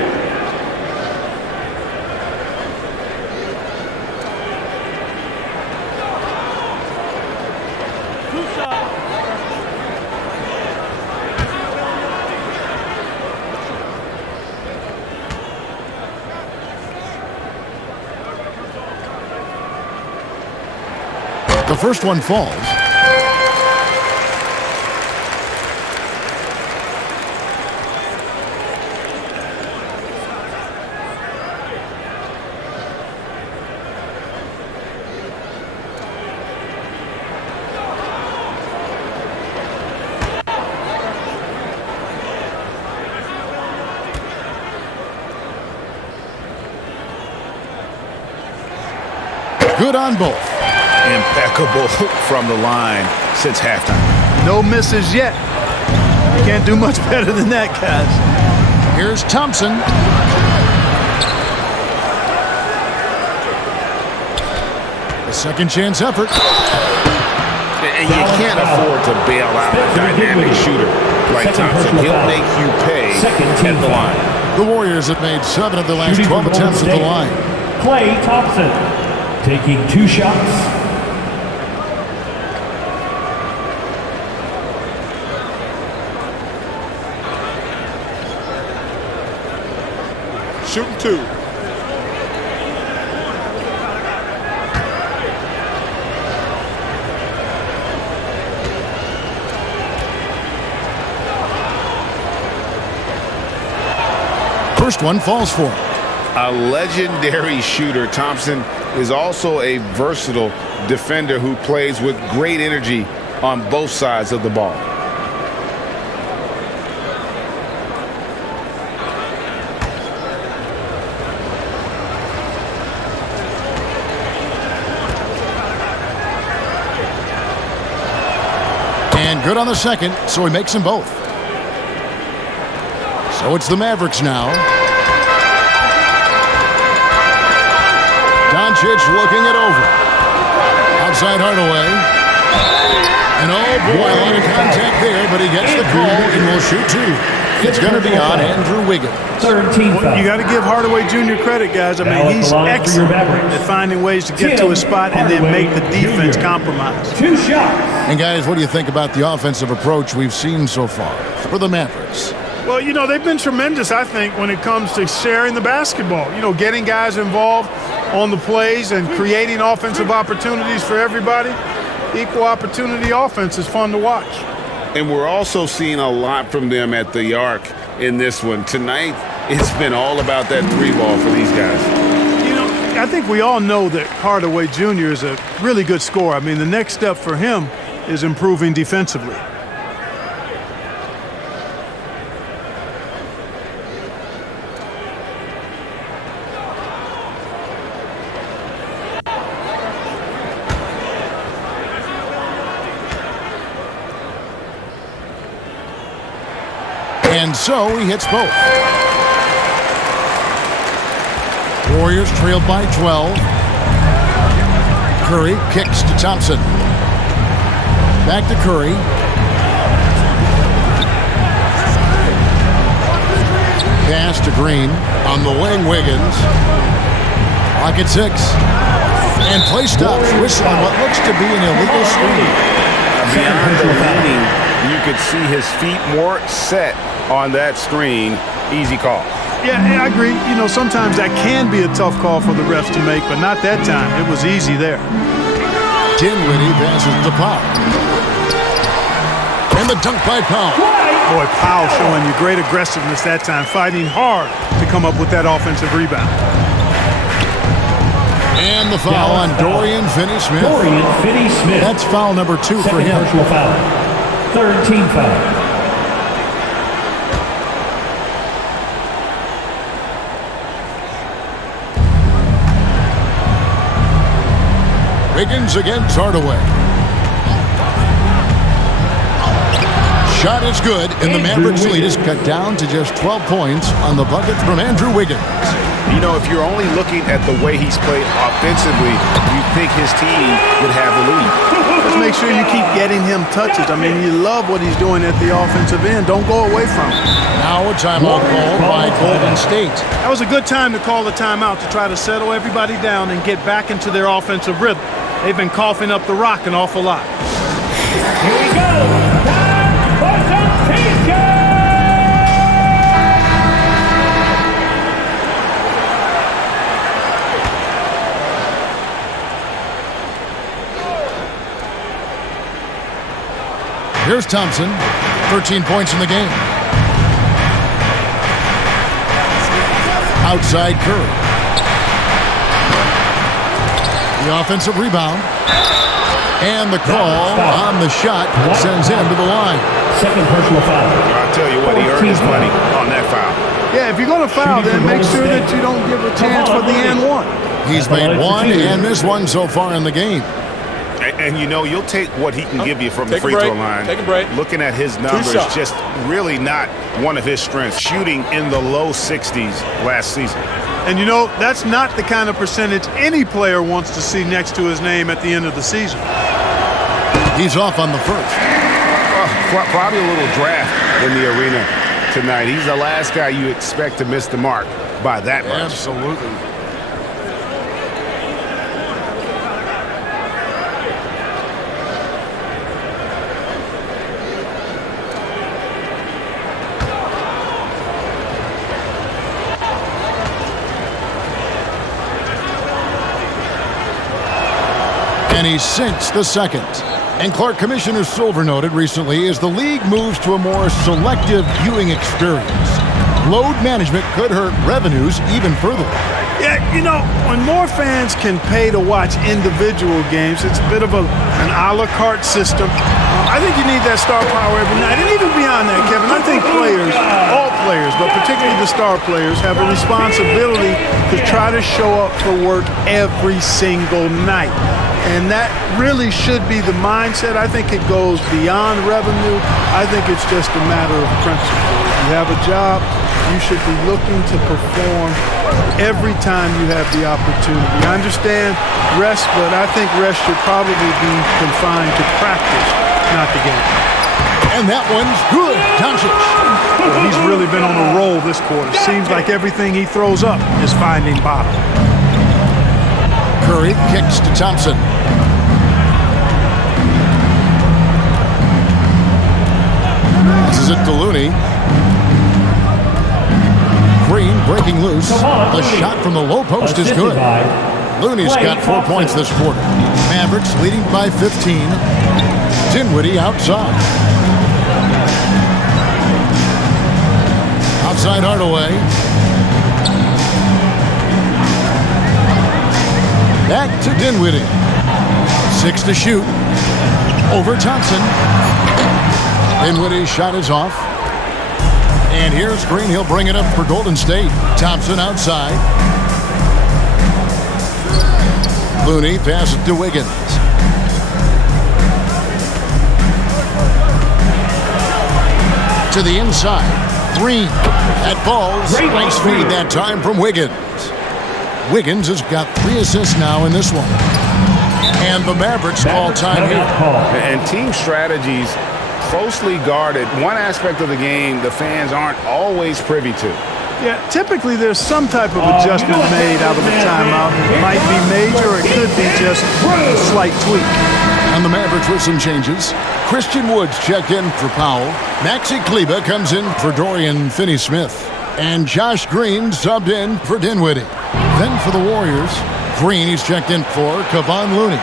The first one falls. Good on both. Impeccable from the line since halftime. No misses yet. You can't do much better than that, guys. Here's Thompson. A second chance effort. And you can't afford to bail out a dynamic shooter like Thompson. He'll make you pay at the line. The Warriors have made 7 of the last 12 attempts at the line. Klay Thompson taking 2 shots. Shooting 2. First one falls for him. A legendary shooter, Thompson is also a versatile defender who plays with great energy on both sides of the ball. And good on the second, so he makes them both. So it's the Mavericks now. Doncic looking it over. Outside Hardaway. And oh boy, a lot of contact there, but he gets the call and will shoot two. It's going to be on Andrew Wiggins. Well, you got to give Hardaway Jr. credit, guys. I mean, he's excellent at finding ways to get to his spot and then make the defense compromise. 2 shots. And guys, what do you think about the offensive approach we've seen so far for the Mavericks? Well, you know, they've been tremendous, I think, when it comes to sharing the basketball. You know, getting guys involved on the plays and creating offensive opportunities for everybody. Equal opportunity offense is fun to watch. And we're also seeing a lot from them at the arc in this one. Tonight, it's been all about that 3-ball for these guys. You know, I think we all know that Hardaway Jr. is a really good scorer. I mean, the next step for him is improving defensively. And so he hits both. Warriors trailed by 12. Curry kicks to Thompson. Back to Curry. Pass to Green. On the wing, Wiggins. Clock at 6. And play stops. Whistle on what looks to be an illegal screen. Beyond the leaning, you could see his feet more set on that screen. Easy call. Yeah, I agree. You know, sometimes that can be a tough call for the refs to make, but not that time. It was easy there. Dinwiddie passes to Powell. And the dunk by Powell. Boy, Powell showing you great aggressiveness that time, fighting hard to come up with that offensive rebound. And the foul on Dorian Finney-Smith. Dorian Finney-Smith. That's foul number 2 for him. Personal foul. Third team foul. Wiggins against Hardaway. Shot is good, and the Mavericks lead is cut down to just 12 points on the bucket from Andrew Wiggins. You know, if you're only looking at the way he's played offensively, you'd think his team would have the lead. Just make sure you keep getting him touches. I mean, you love what he's doing at the offensive end. Don't go away from him. Now a timeout called by Golden State. That was a good time to call the timeout to try to settle everybody down and get back into their offensive rhythm. They've been coughing up the rock an awful lot. Here we go. Time for some T-shirts. Here's Thompson, 13 points in the game. Outside Curry. The offensive rebound. And the call on the shot sends him to the line. Second personal foul. I'll tell you what, he earned his money on that foul. Yeah, if you're going to foul, then make sure that you don't give a chance for the and one. He's made one and missed one so far in the game. And you know, you'll take what he can give you from the free throw line. Take a break. Looking at his numbers, just really not one of his strengths. Shooting in the low 60s last season. And you know, that's not the kind of percentage any player wants to see next to his name at the end of the season. He's off on the first. Probably a little draft in the arena tonight. He's the last guy you expect to miss the mark by that much. Absolutely. And he sinks the second. And Clark, Commissioner Silver noted recently as the league moves to a more selective viewing experience, load management could hurt revenues even further. Yeah, when more fans can pay to watch individual games, it's a bit of an a la carte system. I think you need that star power every night. And even beyond that, Kevin, I think players, all players, but particularly the star players, have a responsibility to try to show up for work every single night. And that really should be the mindset. I think it goes beyond revenue. I think it's just a matter of principle. If you have a job, you should be looking to perform every time you have the opportunity. I understand rest, but I think rest should probably be confined to practice, not the game. And that one's good. Doncic. Well, he's really been on a roll this quarter. Seems like everything he throws up is finding bottom. Curry kicks to Thompson. This is it to Looney. Green breaking loose. The shot from the low post is good. Looney's got 4 points this quarter. Mavericks leading by 15. Dinwiddie outside. Outside Hardaway. Back to Dinwiddie. 6 to shoot. Over Thompson. Dinwiddie's shot is off. And here's Green. He'll bring it up for Golden State. Thompson outside. Looney passes to Wiggins. To the inside. Green. That ball's nice feed that time from Wiggins. Wiggins has got 3 assists now in this one. And the Mavericks call time here. And team strategies closely guarded. One aspect of the game the fans aren't always privy to. Yeah, typically there's some type of adjustment made out of a timeout. It might be major, or it could be just a slight tweak. And the Mavericks with some changes. Christian Woods checked in for Powell. Maxi Kleber comes in for Dorian Finney-Smith. And Josh Green subbed in for Dinwiddie. Then for the Warriors, Green, he's checked in for Kevon Looney.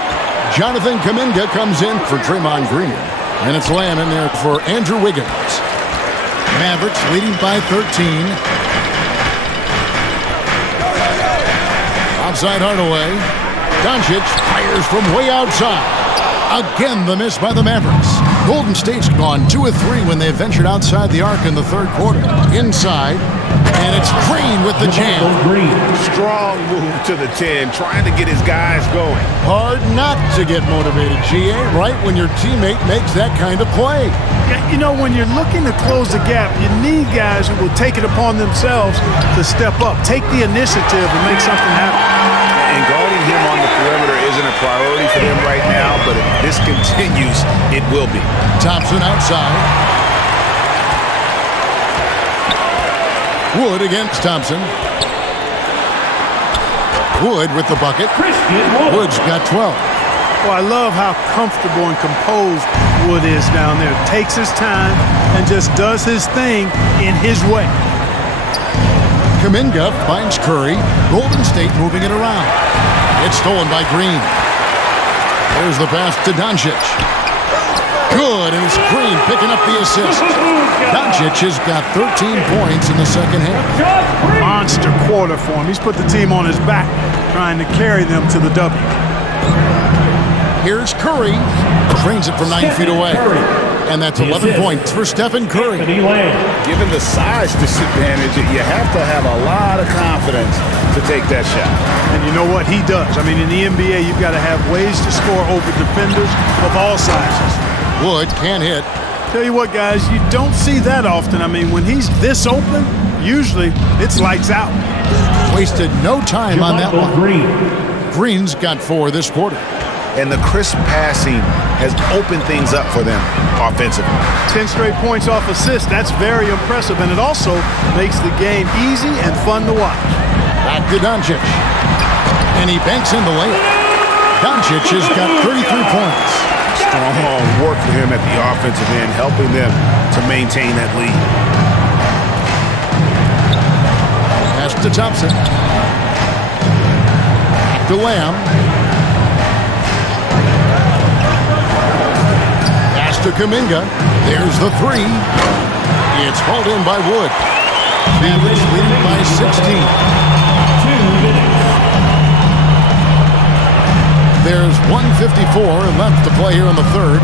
Jonathan Kuminga comes in for Draymond Green. And it's Lamb in there for Andrew Wiggins. Mavericks leading by 13. Outside Hardaway. Doncic fires from way outside. Again, the miss by the Mavericks. Golden State's gone 2 of 3 when they ventured outside the arc in the third quarter. Inside, and it's Green with the jam. Strong move to the 10, trying to get his guys going. Hard not to get motivated, GA, right when your teammate makes that kind of play. Yeah, when you're looking to close the gap, you need guys who will take it upon themselves to step up, take the initiative and make something happen. And guarding him on the perimeter isn't a priority for them right now, but if this continues, it will be. Thompson outside. Wood against Thompson. Wood with the bucket. Wood's got 12. Well, I love how comfortable and composed Wood is down there. Takes his time and just does his thing in his way. Kuminga finds Curry. Golden State moving it around. It's stolen by Green. There's the pass to Doncic. Good, and it's Green picking up the assist. Doncic has got 13 points in the second half. Monster quarter for him. He's put the team on his back, trying to carry them to the W. Here's Curry. Trains it from 9 feet away. And that's 11 points for Stephen Curry. Given the size disadvantage, you have to have a lot of confidence to take that shot. And you know what? He does. I mean, in the NBA, you've got to have ways to score over defenders of all sizes. Wood can't hit. Tell you what, guys, you don't see that often. I mean, when he's this open, usually it's lights out. Wasted no time on that one. Green's got 4 this quarter. And the crisp passing has opened things up for them offensively. 10 straight points off assists. That's very impressive, and it also makes the game easy and fun to watch. Back to Doncic. And he banks in the layup. Doncic has got 33 points. Strong work for him at the offensive end, helping them to maintain that lead. Pass to Thompson. Back to Lamb. To Kuminga. There's the 3. It's hauled in by Wood. Mavericks leading by 16. There's 1:54 left to play here in the third.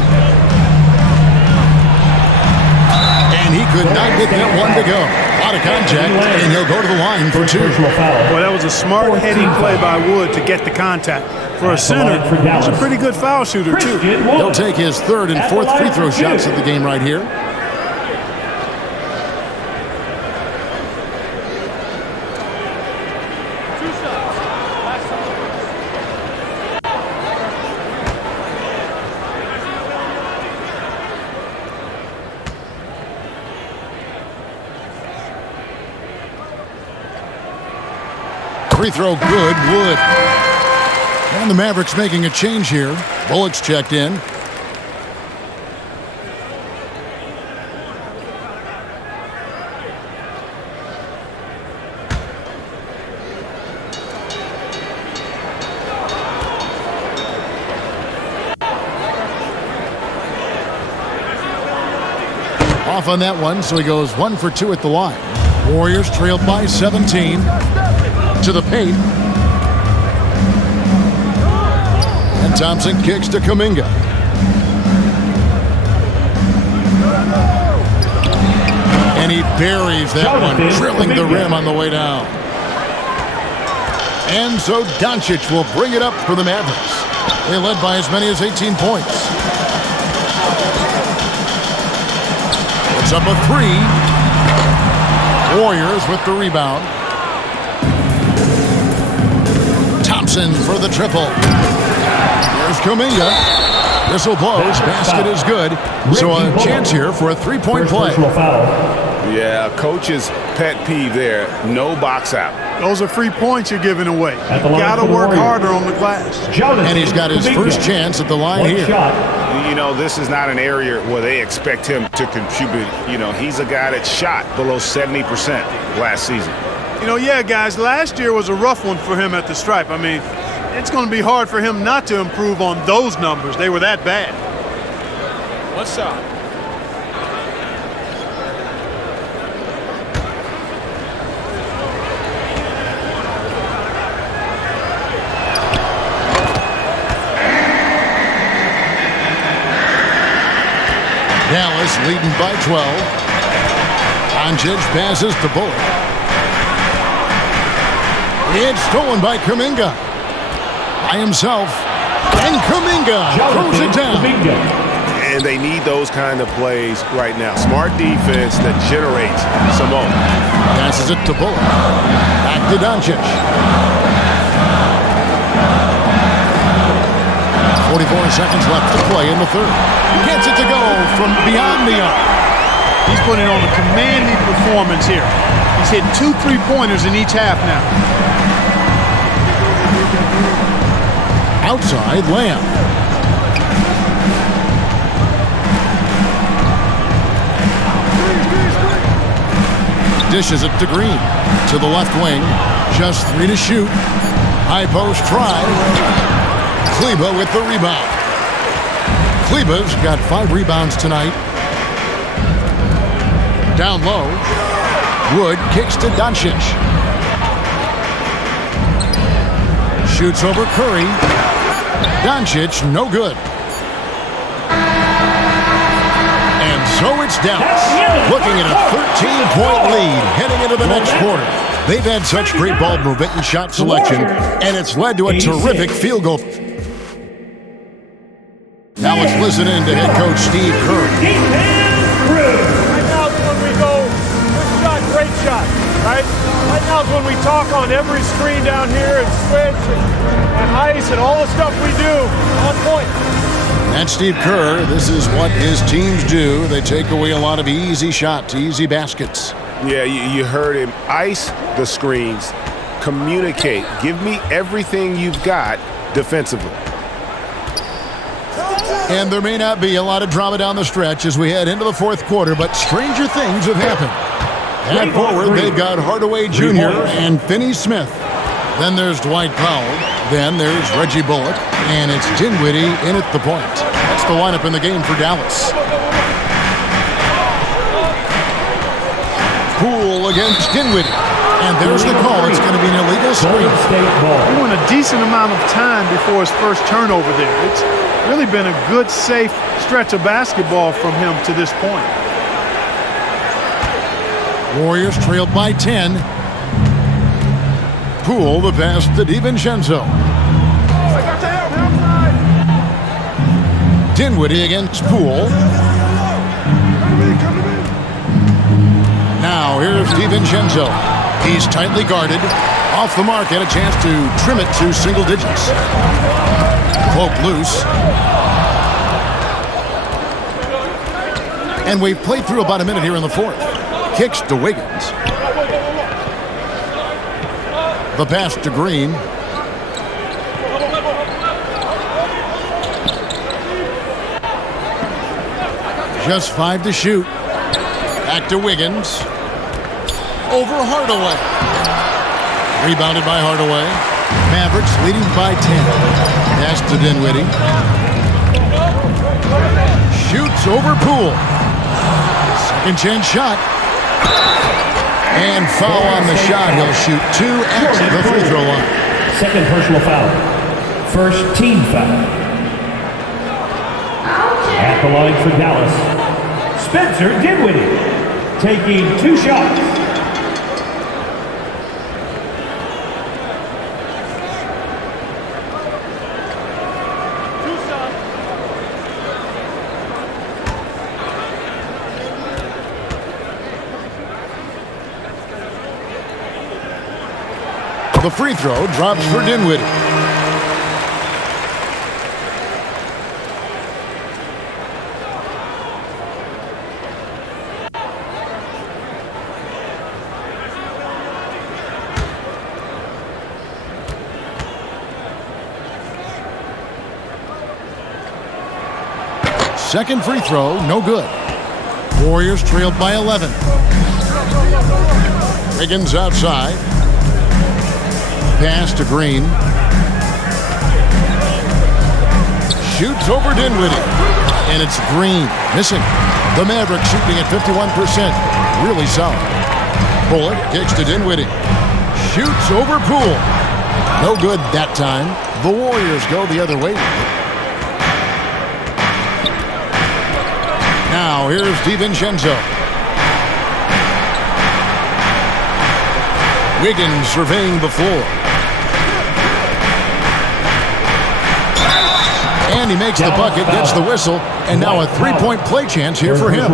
And he could not get that one to go. Out of contact, and he'll go to the line for two. Well, that was a smart heading play by Wood to get the contact. For a center, he's a pretty good foul shooter, too. He'll take his third and fourth free throw shots of the game right here. Free throw good, Wood. And the Mavericks making a change here. Bullock's checked in. Off on that one, so he goes 1 for 2 at the line. Warriors trailed by 17. To the paint. And Thompson kicks to Kuminga. And he buries that one, drilling the rim on the way down. And so Doncic will bring it up for the Mavericks. They led by as many as 18 points. It's up a 3. Warriors with the rebound. Thompson for the triple. There's Kuminga. Whistle blows. Basket is good. So a chance here for a three-point play. Yeah, coach's pet peeve there. No box out. Those are free points you're giving away. You got to work harder on the glass. And he's got his first chance at the line here. You know, this is not an area where they expect him to contribute. You know, he's a guy that shot below 70% last season. You know, yeah, guys, last year was a rough one for him at the stripe. I mean, it's going to be hard for him not to improve on those numbers. They were that bad. One shot. Dallas leading by 12. Doncic passes to Bullock. It's stolen by Kuminga. By himself. And Kuminga throws it down. And they need those kind of plays right now. Smart defense that generates some more. Passes it to Bullock. Back to Doncic. 44 seconds left to play in the third. Gets it to go from beyond the arc. He's putting on a commanding performance here. He's hit 2 3-pointers in each half now. Outside Lamb. Dishes it to Green. To the left wing. Just 3 to shoot. High post try. Kleber with the rebound. Kleber's got 5 rebounds tonight. Down low. Wood kicks to Doncic. Shoots over Curry. Doncic, no good. And so it's Dallas, looking at a 13-point lead heading into the next quarter. They've had such great ball movement and shot selection, and it's led to a terrific field goal. Now let's listen in to head coach Steve Kerr. Right now is when we go, good shot, great shot, right? Right now is when we talk on every screen down here and switch and ice and all the stuff we do on point. That's Steve Kerr. This is what his teams do. They take away a lot of easy shots, easy baskets. Yeah, you heard him. Ice the screens. Communicate. Give me everything you've got defensively. And there may not be a lot of drama down the stretch as we head into the fourth quarter, but stranger things have happened. At forward, they've got Hardaway Jr. and Finney Smith. Then there's Dwight Powell. Then there's Reggie Bullock. And it's Dinwiddie in at the point. That's the lineup in the game for Dallas. Poole against Dinwiddie. And there's the call. It's going to be an illegal screen. He went a decent amount of time before his first turnover there. It's really been a good, safe stretch of basketball from him to this point. Warriors trailed by 10. Poole, the pass to DiVincenzo. Dinwiddie against Poole. Now here's DiVincenzo. He's tightly guarded. Off the mark, and a chance to trim it to single digits. Pope loose. And we've played through about a minute here in the fourth. Kicks to Wiggins. The pass to Green. Just 5 to shoot. Back to Wiggins. Over Hardaway. Rebounded by Hardaway. Mavericks leading by 10. Pass to Dinwiddie. Shoots over Poole. Second chance shot. And foul on the shot. He'll shoot 2 at the free throw line. Second personal foul. First team foul. At the line for Dallas, Spencer Dinwiddie, taking 2 shots. The free throw drops for Dinwiddie. Second free throw, no good. Warriors trailed by 11. Wiggins outside. Pass to Green. Shoots over Dinwiddie. And it's Green missing. The Mavericks shooting at 51%. Really solid. Bullock kicks to Dinwiddie. Shoots over Poole. No good that time. The Warriors go the other way. Now here's DiVincenzo. Wiggins surveying the floor. And he makes the bucket, gets the whistle, and now a three-point play chance here for him.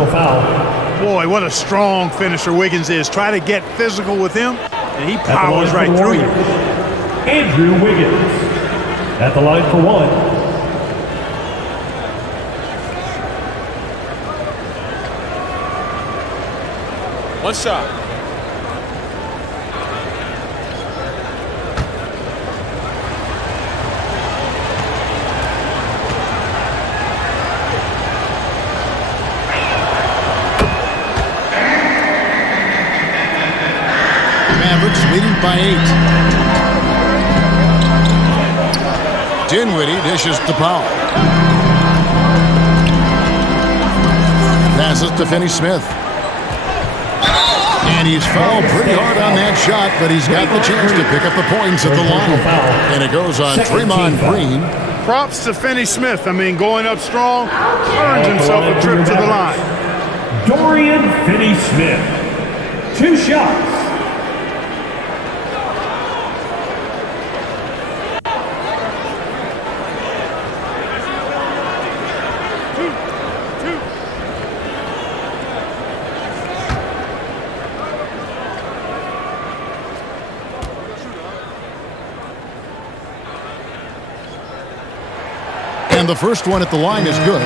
Boy, what a strong finisher Wiggins is. Try to get physical with him, and he powers right through you. Andrew Wiggins at the line for 1. One shot. Mavericks leading by 8. Dinwiddie dishes to Powell. Passes to Finney-Smith. And he's fouled pretty hard on that shot, but he's got the chance to pick up the points at the line. And it goes on Draymond Green. Props to Finney-Smith. I mean, going up strong, earns himself a trip to the line. Dorian Finney-Smith, 2 shots. And the first one at the line is good.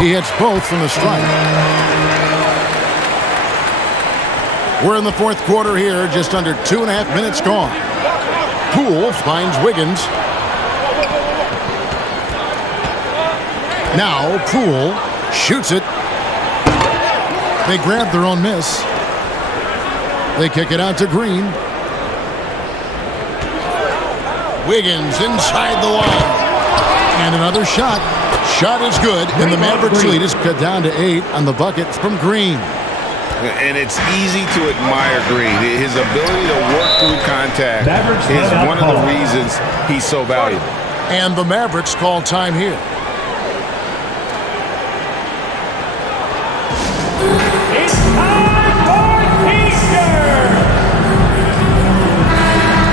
He hits both from the strike. We're in the fourth quarter here, just under 2.5 minutes gone. Poole finds Wiggins. Now Poole shoots it. They grab their own miss. They kick it out to Green. Wiggins inside the line. And another shot. Shot is good, and the Mavericks lead is cut down to 8 on the bucket from Green. And it's easy to admire Green. His ability to work through contact is one of the reasons he's so valuable. And the Mavericks call time here. It's time for Easter!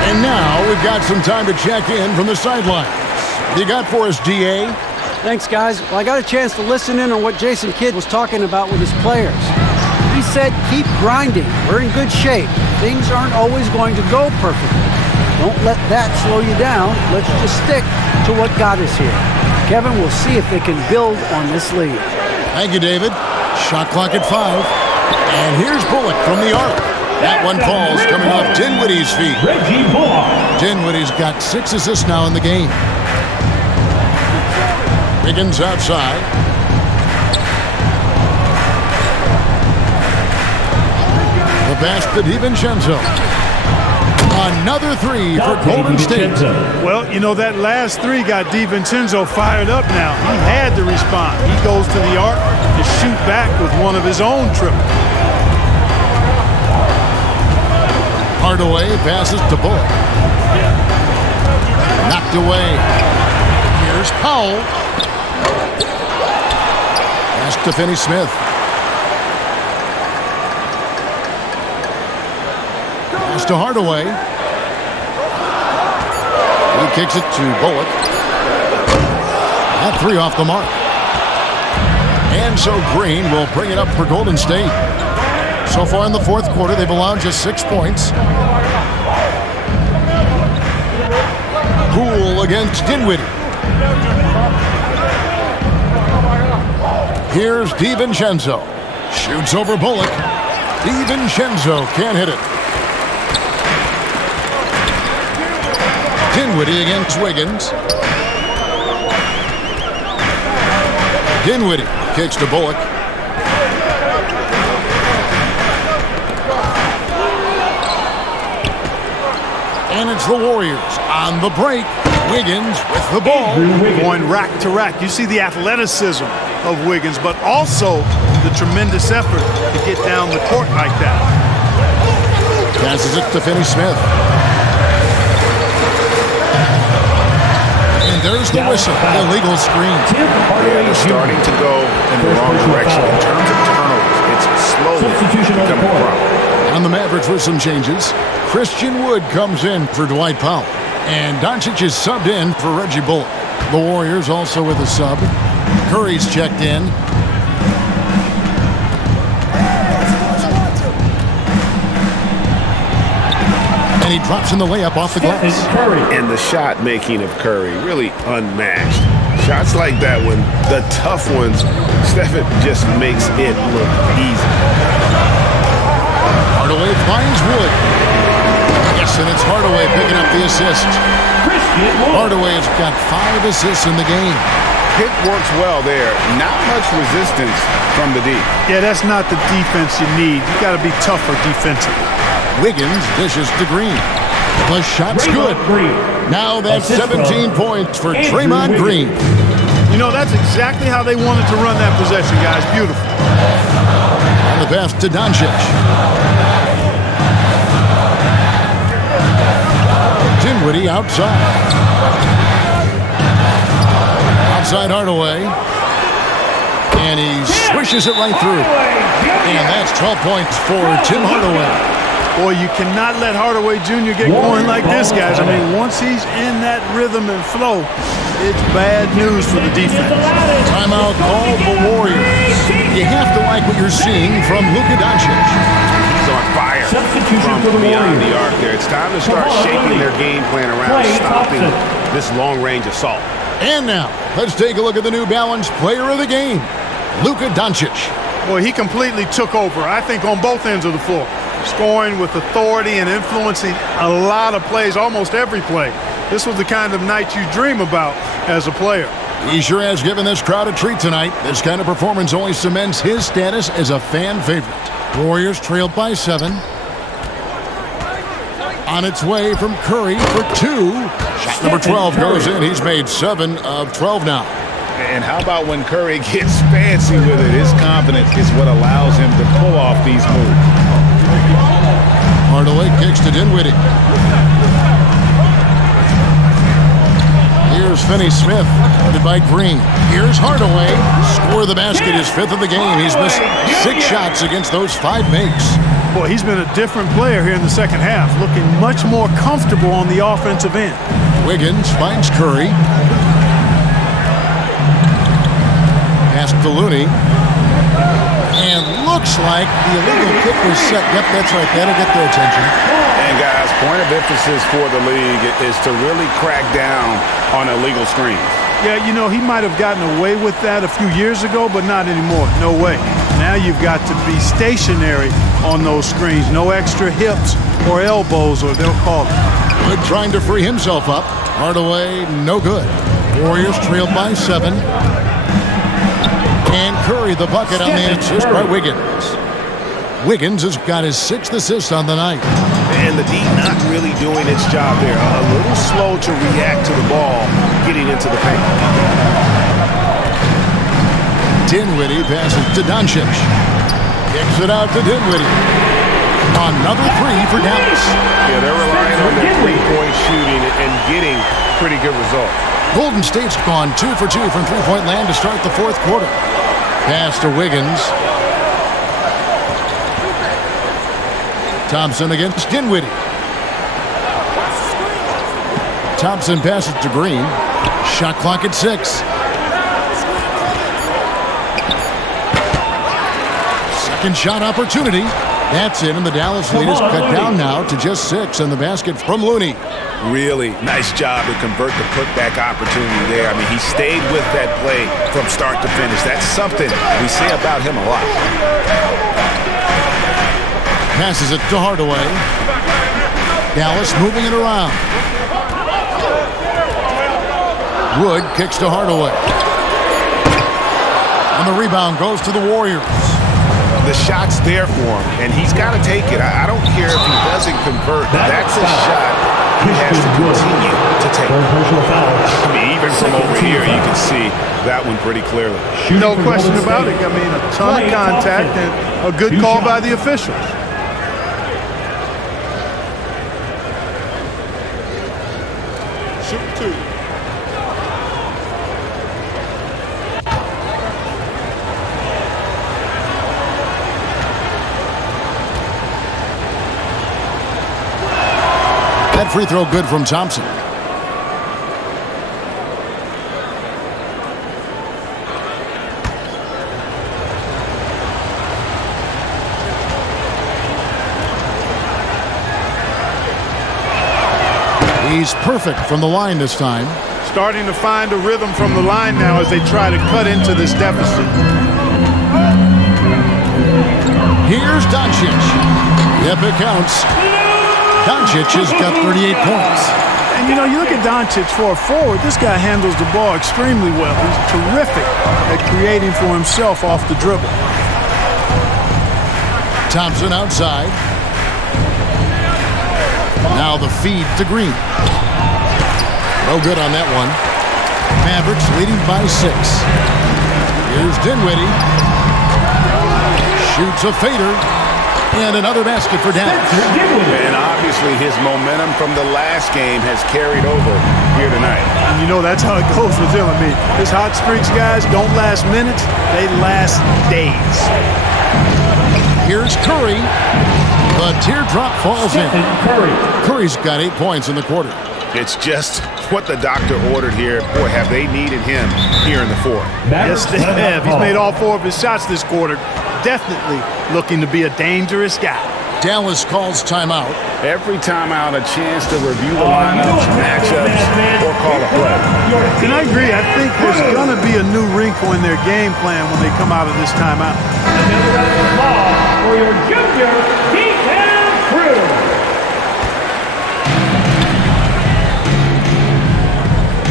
And now we've got some time to check in from the sidelines. You got for us, DA? Thanks, guys. Well, I got a chance to listen in on what Jason Kidd was talking about with his players. He said, keep grinding. We're in good shape. Things aren't always going to go perfectly. Don't let that slow you down. Let's just stick to what got us here. Kevin, we'll see if they can build on this lead. Thank you, David. Shot clock at 5. And here's Bullock from the arc. That one falls coming off Dinwiddie's feet. Reggie Bullock. Dinwiddie's got 6 assists now in the game. Wiggins outside. The pass to DiVincenzo. Another 3 for Golden State. Well, you know, that last 3 got DiVincenzo fired up now. He had to respond. He goes to the arc to shoot back with one of his own triples. Hardaway passes to Bullock. Knocked away. Here's Powell. Pass to Finney-Smith. Pass to Hardaway. He kicks it to Bullock. That 3 off the mark. And so Green will bring it up for Golden State. So far in the fourth quarter, they've allowed just 6 points. Poole against Dinwiddie. Here's DiVincenzo. Shoots over Bullock. DiVincenzo can't hit it. Dinwiddie against Wiggins. Dinwiddie kicks to Bullock. And it's the Warriors on the break. Wiggins with the ball. Going rack to rack. You see the athleticism of Wiggins, but also the tremendous effort to get down the court like that. Passes it to Finney-Smith. And there's the whistle. Illegal screen. They're starting to go in the wrong direction in terms of turnovers. It's slowly becoming a problem. On the Mavericks with some changes. Christian Wood comes in for Dwight Powell. And Doncic is subbed in for Reggie Bullock. The Warriors also with a sub. Curry's checked in. And he drops in the layup off the glass. And the shot making of Curry really unmatched. Shots like that one, the tough ones, Stephen just makes it look easy. Hardaway finds Wood. Yes, and it's Hardaway picking up the assist. Hardaway has got 5 assists in the game. Pick works well there. Not much resistance from the D. Yeah, that's not the defense you need. You got to be tougher defensively. Wiggins dishes to Green. The shot's good. Now that's 17 points for Draymond Green. You know, that's exactly how they wanted to run that possession, guys. Beautiful. And the pass to Doncic. Dinwiddie outside. Outside Hardaway. And he swishes it right through. And that's 12 points for Tim Hardaway. Boy, you cannot let Hardaway Jr. get going like this, guys. I mean, once he's in that rhythm and flow, it's bad news for the defense. Timeout called the Warriors. You have to like what you're seeing from Luka Doncic. He's on fire from beyond the arc there. It's time to start shaping their game plan around stopping this long-range assault. And now, let's take a look at the New Balance player of the game, Luka Doncic. Boy, he completely took over, I think, on both ends of the floor. scoring with authority and influencing a lot of plays, almost every play. This was the kind of night you dream about as a player. He sure has given this crowd a treat tonight. This kind of performance only cements his status as a fan favorite. Warriors trailed by 7. On its way from Curry for 2. Shot number 12 goes in. He's made 7 of 12 now. And how about when Curry gets fancy with it? His confidence is what allows him to pull off these moves. Hardaway kicks to Dinwiddie. Here's Finney-Smith, guarded by Green. Here's Hardaway. Score the basket, his 5th of the game. He's missed 6 shots against those 5 makes. Boy, he's been a different player here in the second half, looking much more comfortable on the offensive end. Wiggins finds Curry. Pass to Looney. And looks like the illegal kick was set. Yep, that's right. That'll get their attention. And guys, point of emphasis for the league is to really crack down on illegal screens. Yeah, you know, he might have gotten away with that a few years ago, but not anymore. No way. Now you've got to be stationary on those screens. No extra hips or elbows, or they'll call it. Good trying to free himself up. Hardaway, no good. Warriors trailed by 7. And Curry the bucket on the assist by Wiggins. Wiggins has got his 6th assist on the night. And the D not really doing its job there. A little slow to react to the ball getting into the paint. Dinwiddie passes to Doncic. Kicks it out to Dinwiddie. Another 3 for Dallas. Yeah, they're relying on their three-point shooting and getting pretty good results. Golden State's gone 2 for 2 from three-point land to start the 4th quarter. Pass to Wiggins. Thompson against Dinwiddie. Thompson passes to Green. Shot clock at 6. Second shot opportunity. That's in, and the Dallas lead is cut down now to just 6, and the basket from Looney. Really nice job to convert the putback opportunity there. I mean, he stayed with that play from start to finish. That's something we say about him a lot. Passes it to Hardaway. Dallas moving it around. Wood kicks to Hardaway. And the rebound goes to the Warriors. The shot's there for him, and he's got to take it. I don't care if he doesn't convert. That's a shot he has to continue to take. I mean, even from over here, you can see that one pretty clearly. No question about it. I mean, a ton of contact and a good call by the officials. Shoot 2. That free throw good from Thompson. He's perfect from the line this time. Starting to find a rhythm from the line now as they try to cut into this deficit. Here's Doncic. Yep, it counts. Doncic has got 38 points. And, you know, you look at Doncic for a forward, this guy handles the ball extremely well. He's terrific at creating for himself off the dribble. Thompson outside. Now the feed to Green. No good on that one. Mavericks leading by 6. Here's Dinwiddie. Shoots a fader. And another basket for Dallas. And obviously his momentum from the last game has carried over here tonight. And you know that's how it goes with him. I mean, his hot streaks, guys, don't last minutes. They last days. Here's Curry. The teardrop falls in. Curry's got 8 points in the quarter. It's just what the doctor ordered here. Boy, have they needed him here in the 4th. Yes, they have. He's made all 4 of his shots this quarter. Definitely looking to be a dangerous guy. Dallas calls timeout. Every timeout, a chance to review the lineups, matchups, or call a play. And I agree. I think there's going to be a new wrinkle in their game plan when they come out of this timeout. For your junior defense.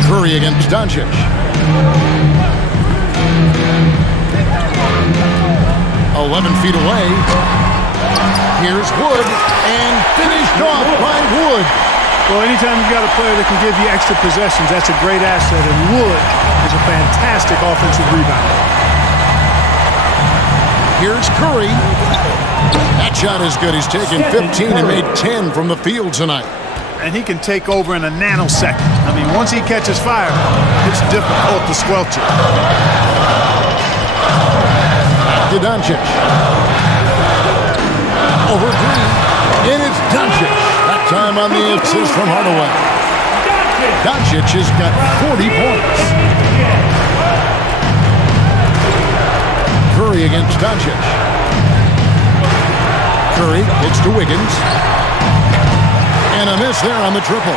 Curry against Doncic. 11 feet away. Here's Wood, and finished off by Wood. Well, anytime you've got a player that can give you extra possessions, that's a great asset, and Wood is a fantastic offensive rebounder. Here's Curry. That shot is good. He's taken 15 and made 10 from the field tonight. And he can take over in a nanosecond. I mean, once he catches fire, it's difficult to squelch it. To Doncic. Over Green. And it's Doncic. That time on the assist from Hardaway. Doncic has got 40 points. Curry against Doncic. Curry gets to Wiggins. And a miss there on the triple.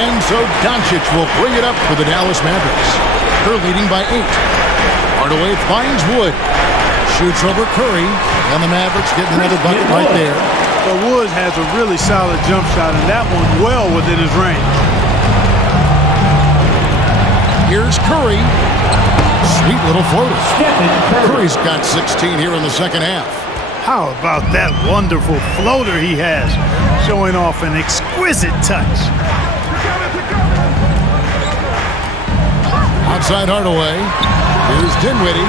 And so Doncic will bring it up for the Dallas Mavericks. They're leading by 8. Hardaway finds Wood. Shoots over Curry. And the Mavericks get another bucket right there. But Wood has a really solid jump shot, and that one well within his range. Here's Curry. Sweet little floater. Curry's got 16 here in the second half. How about that wonderful floater he has, showing off an exquisite touch. Outside Hardaway. Here's Dinwiddie.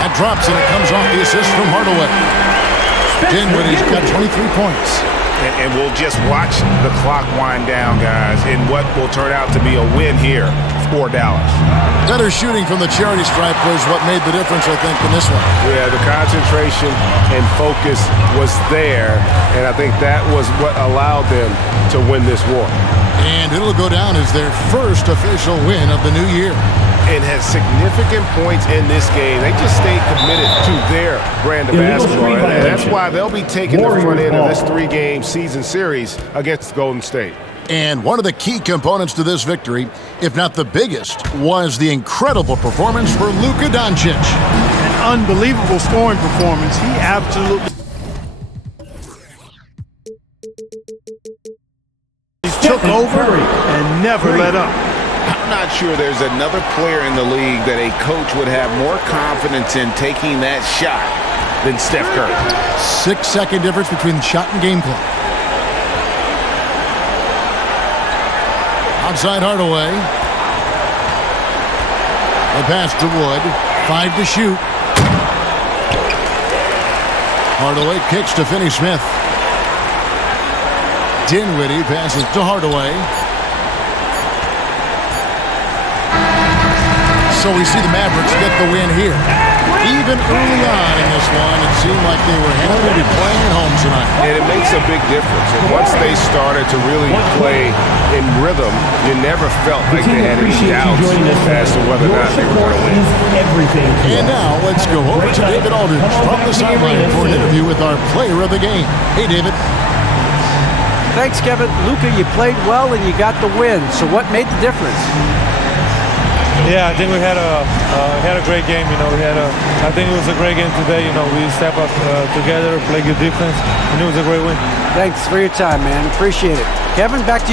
That drops and it comes off the assist from Hardaway. Dinwiddie's got 23 points. And we'll just watch the clock wind down, guys, in what will turn out to be a win here for Dallas. Better shooting from the charity stripe was what made the difference, I think, in this one. Yeah, the concentration and focus was there, and I think that was what allowed them to win this war. And it'll go down as their first official win of the new year. And has significant points in this game. They just stayed committed to their brand of basketball. And that's why they'll be taking the front end of this 3-game season series against Golden State. And one of the key components to this victory, if not the biggest, was the incredible performance for Luka Doncic. An unbelievable scoring performance. He absolutely took over and never let up. I'm not sure there's another player in the league that a coach would have more confidence in taking that shot than Steph Curry. 6-second difference between the shot and game clock. Outside Hardaway. The pass to Wood. 5 to shoot. Hardaway kicks to Finney-Smith. Dinwiddie passes to Hardaway. So we see the Mavericks get the win here. Even early on in this one, it seemed like they were happy to be playing at home tonight. And it makes a big difference. And once they started to really play in rhythm, you never felt like they had any doubts as to whether or not they were going to win. And now let's go over to David Aldridge from the sideline for an interview with our player of the game. Hey, David. Thanks, Kevin. Luka, you played well and you got the win. So what made the difference? Yeah, I think we had a great game. You know, I think it was a great game today. You know, we stepped up together, played good defense, and it was a great win. Thanks for your time, man. Appreciate it. Kevin, back to you.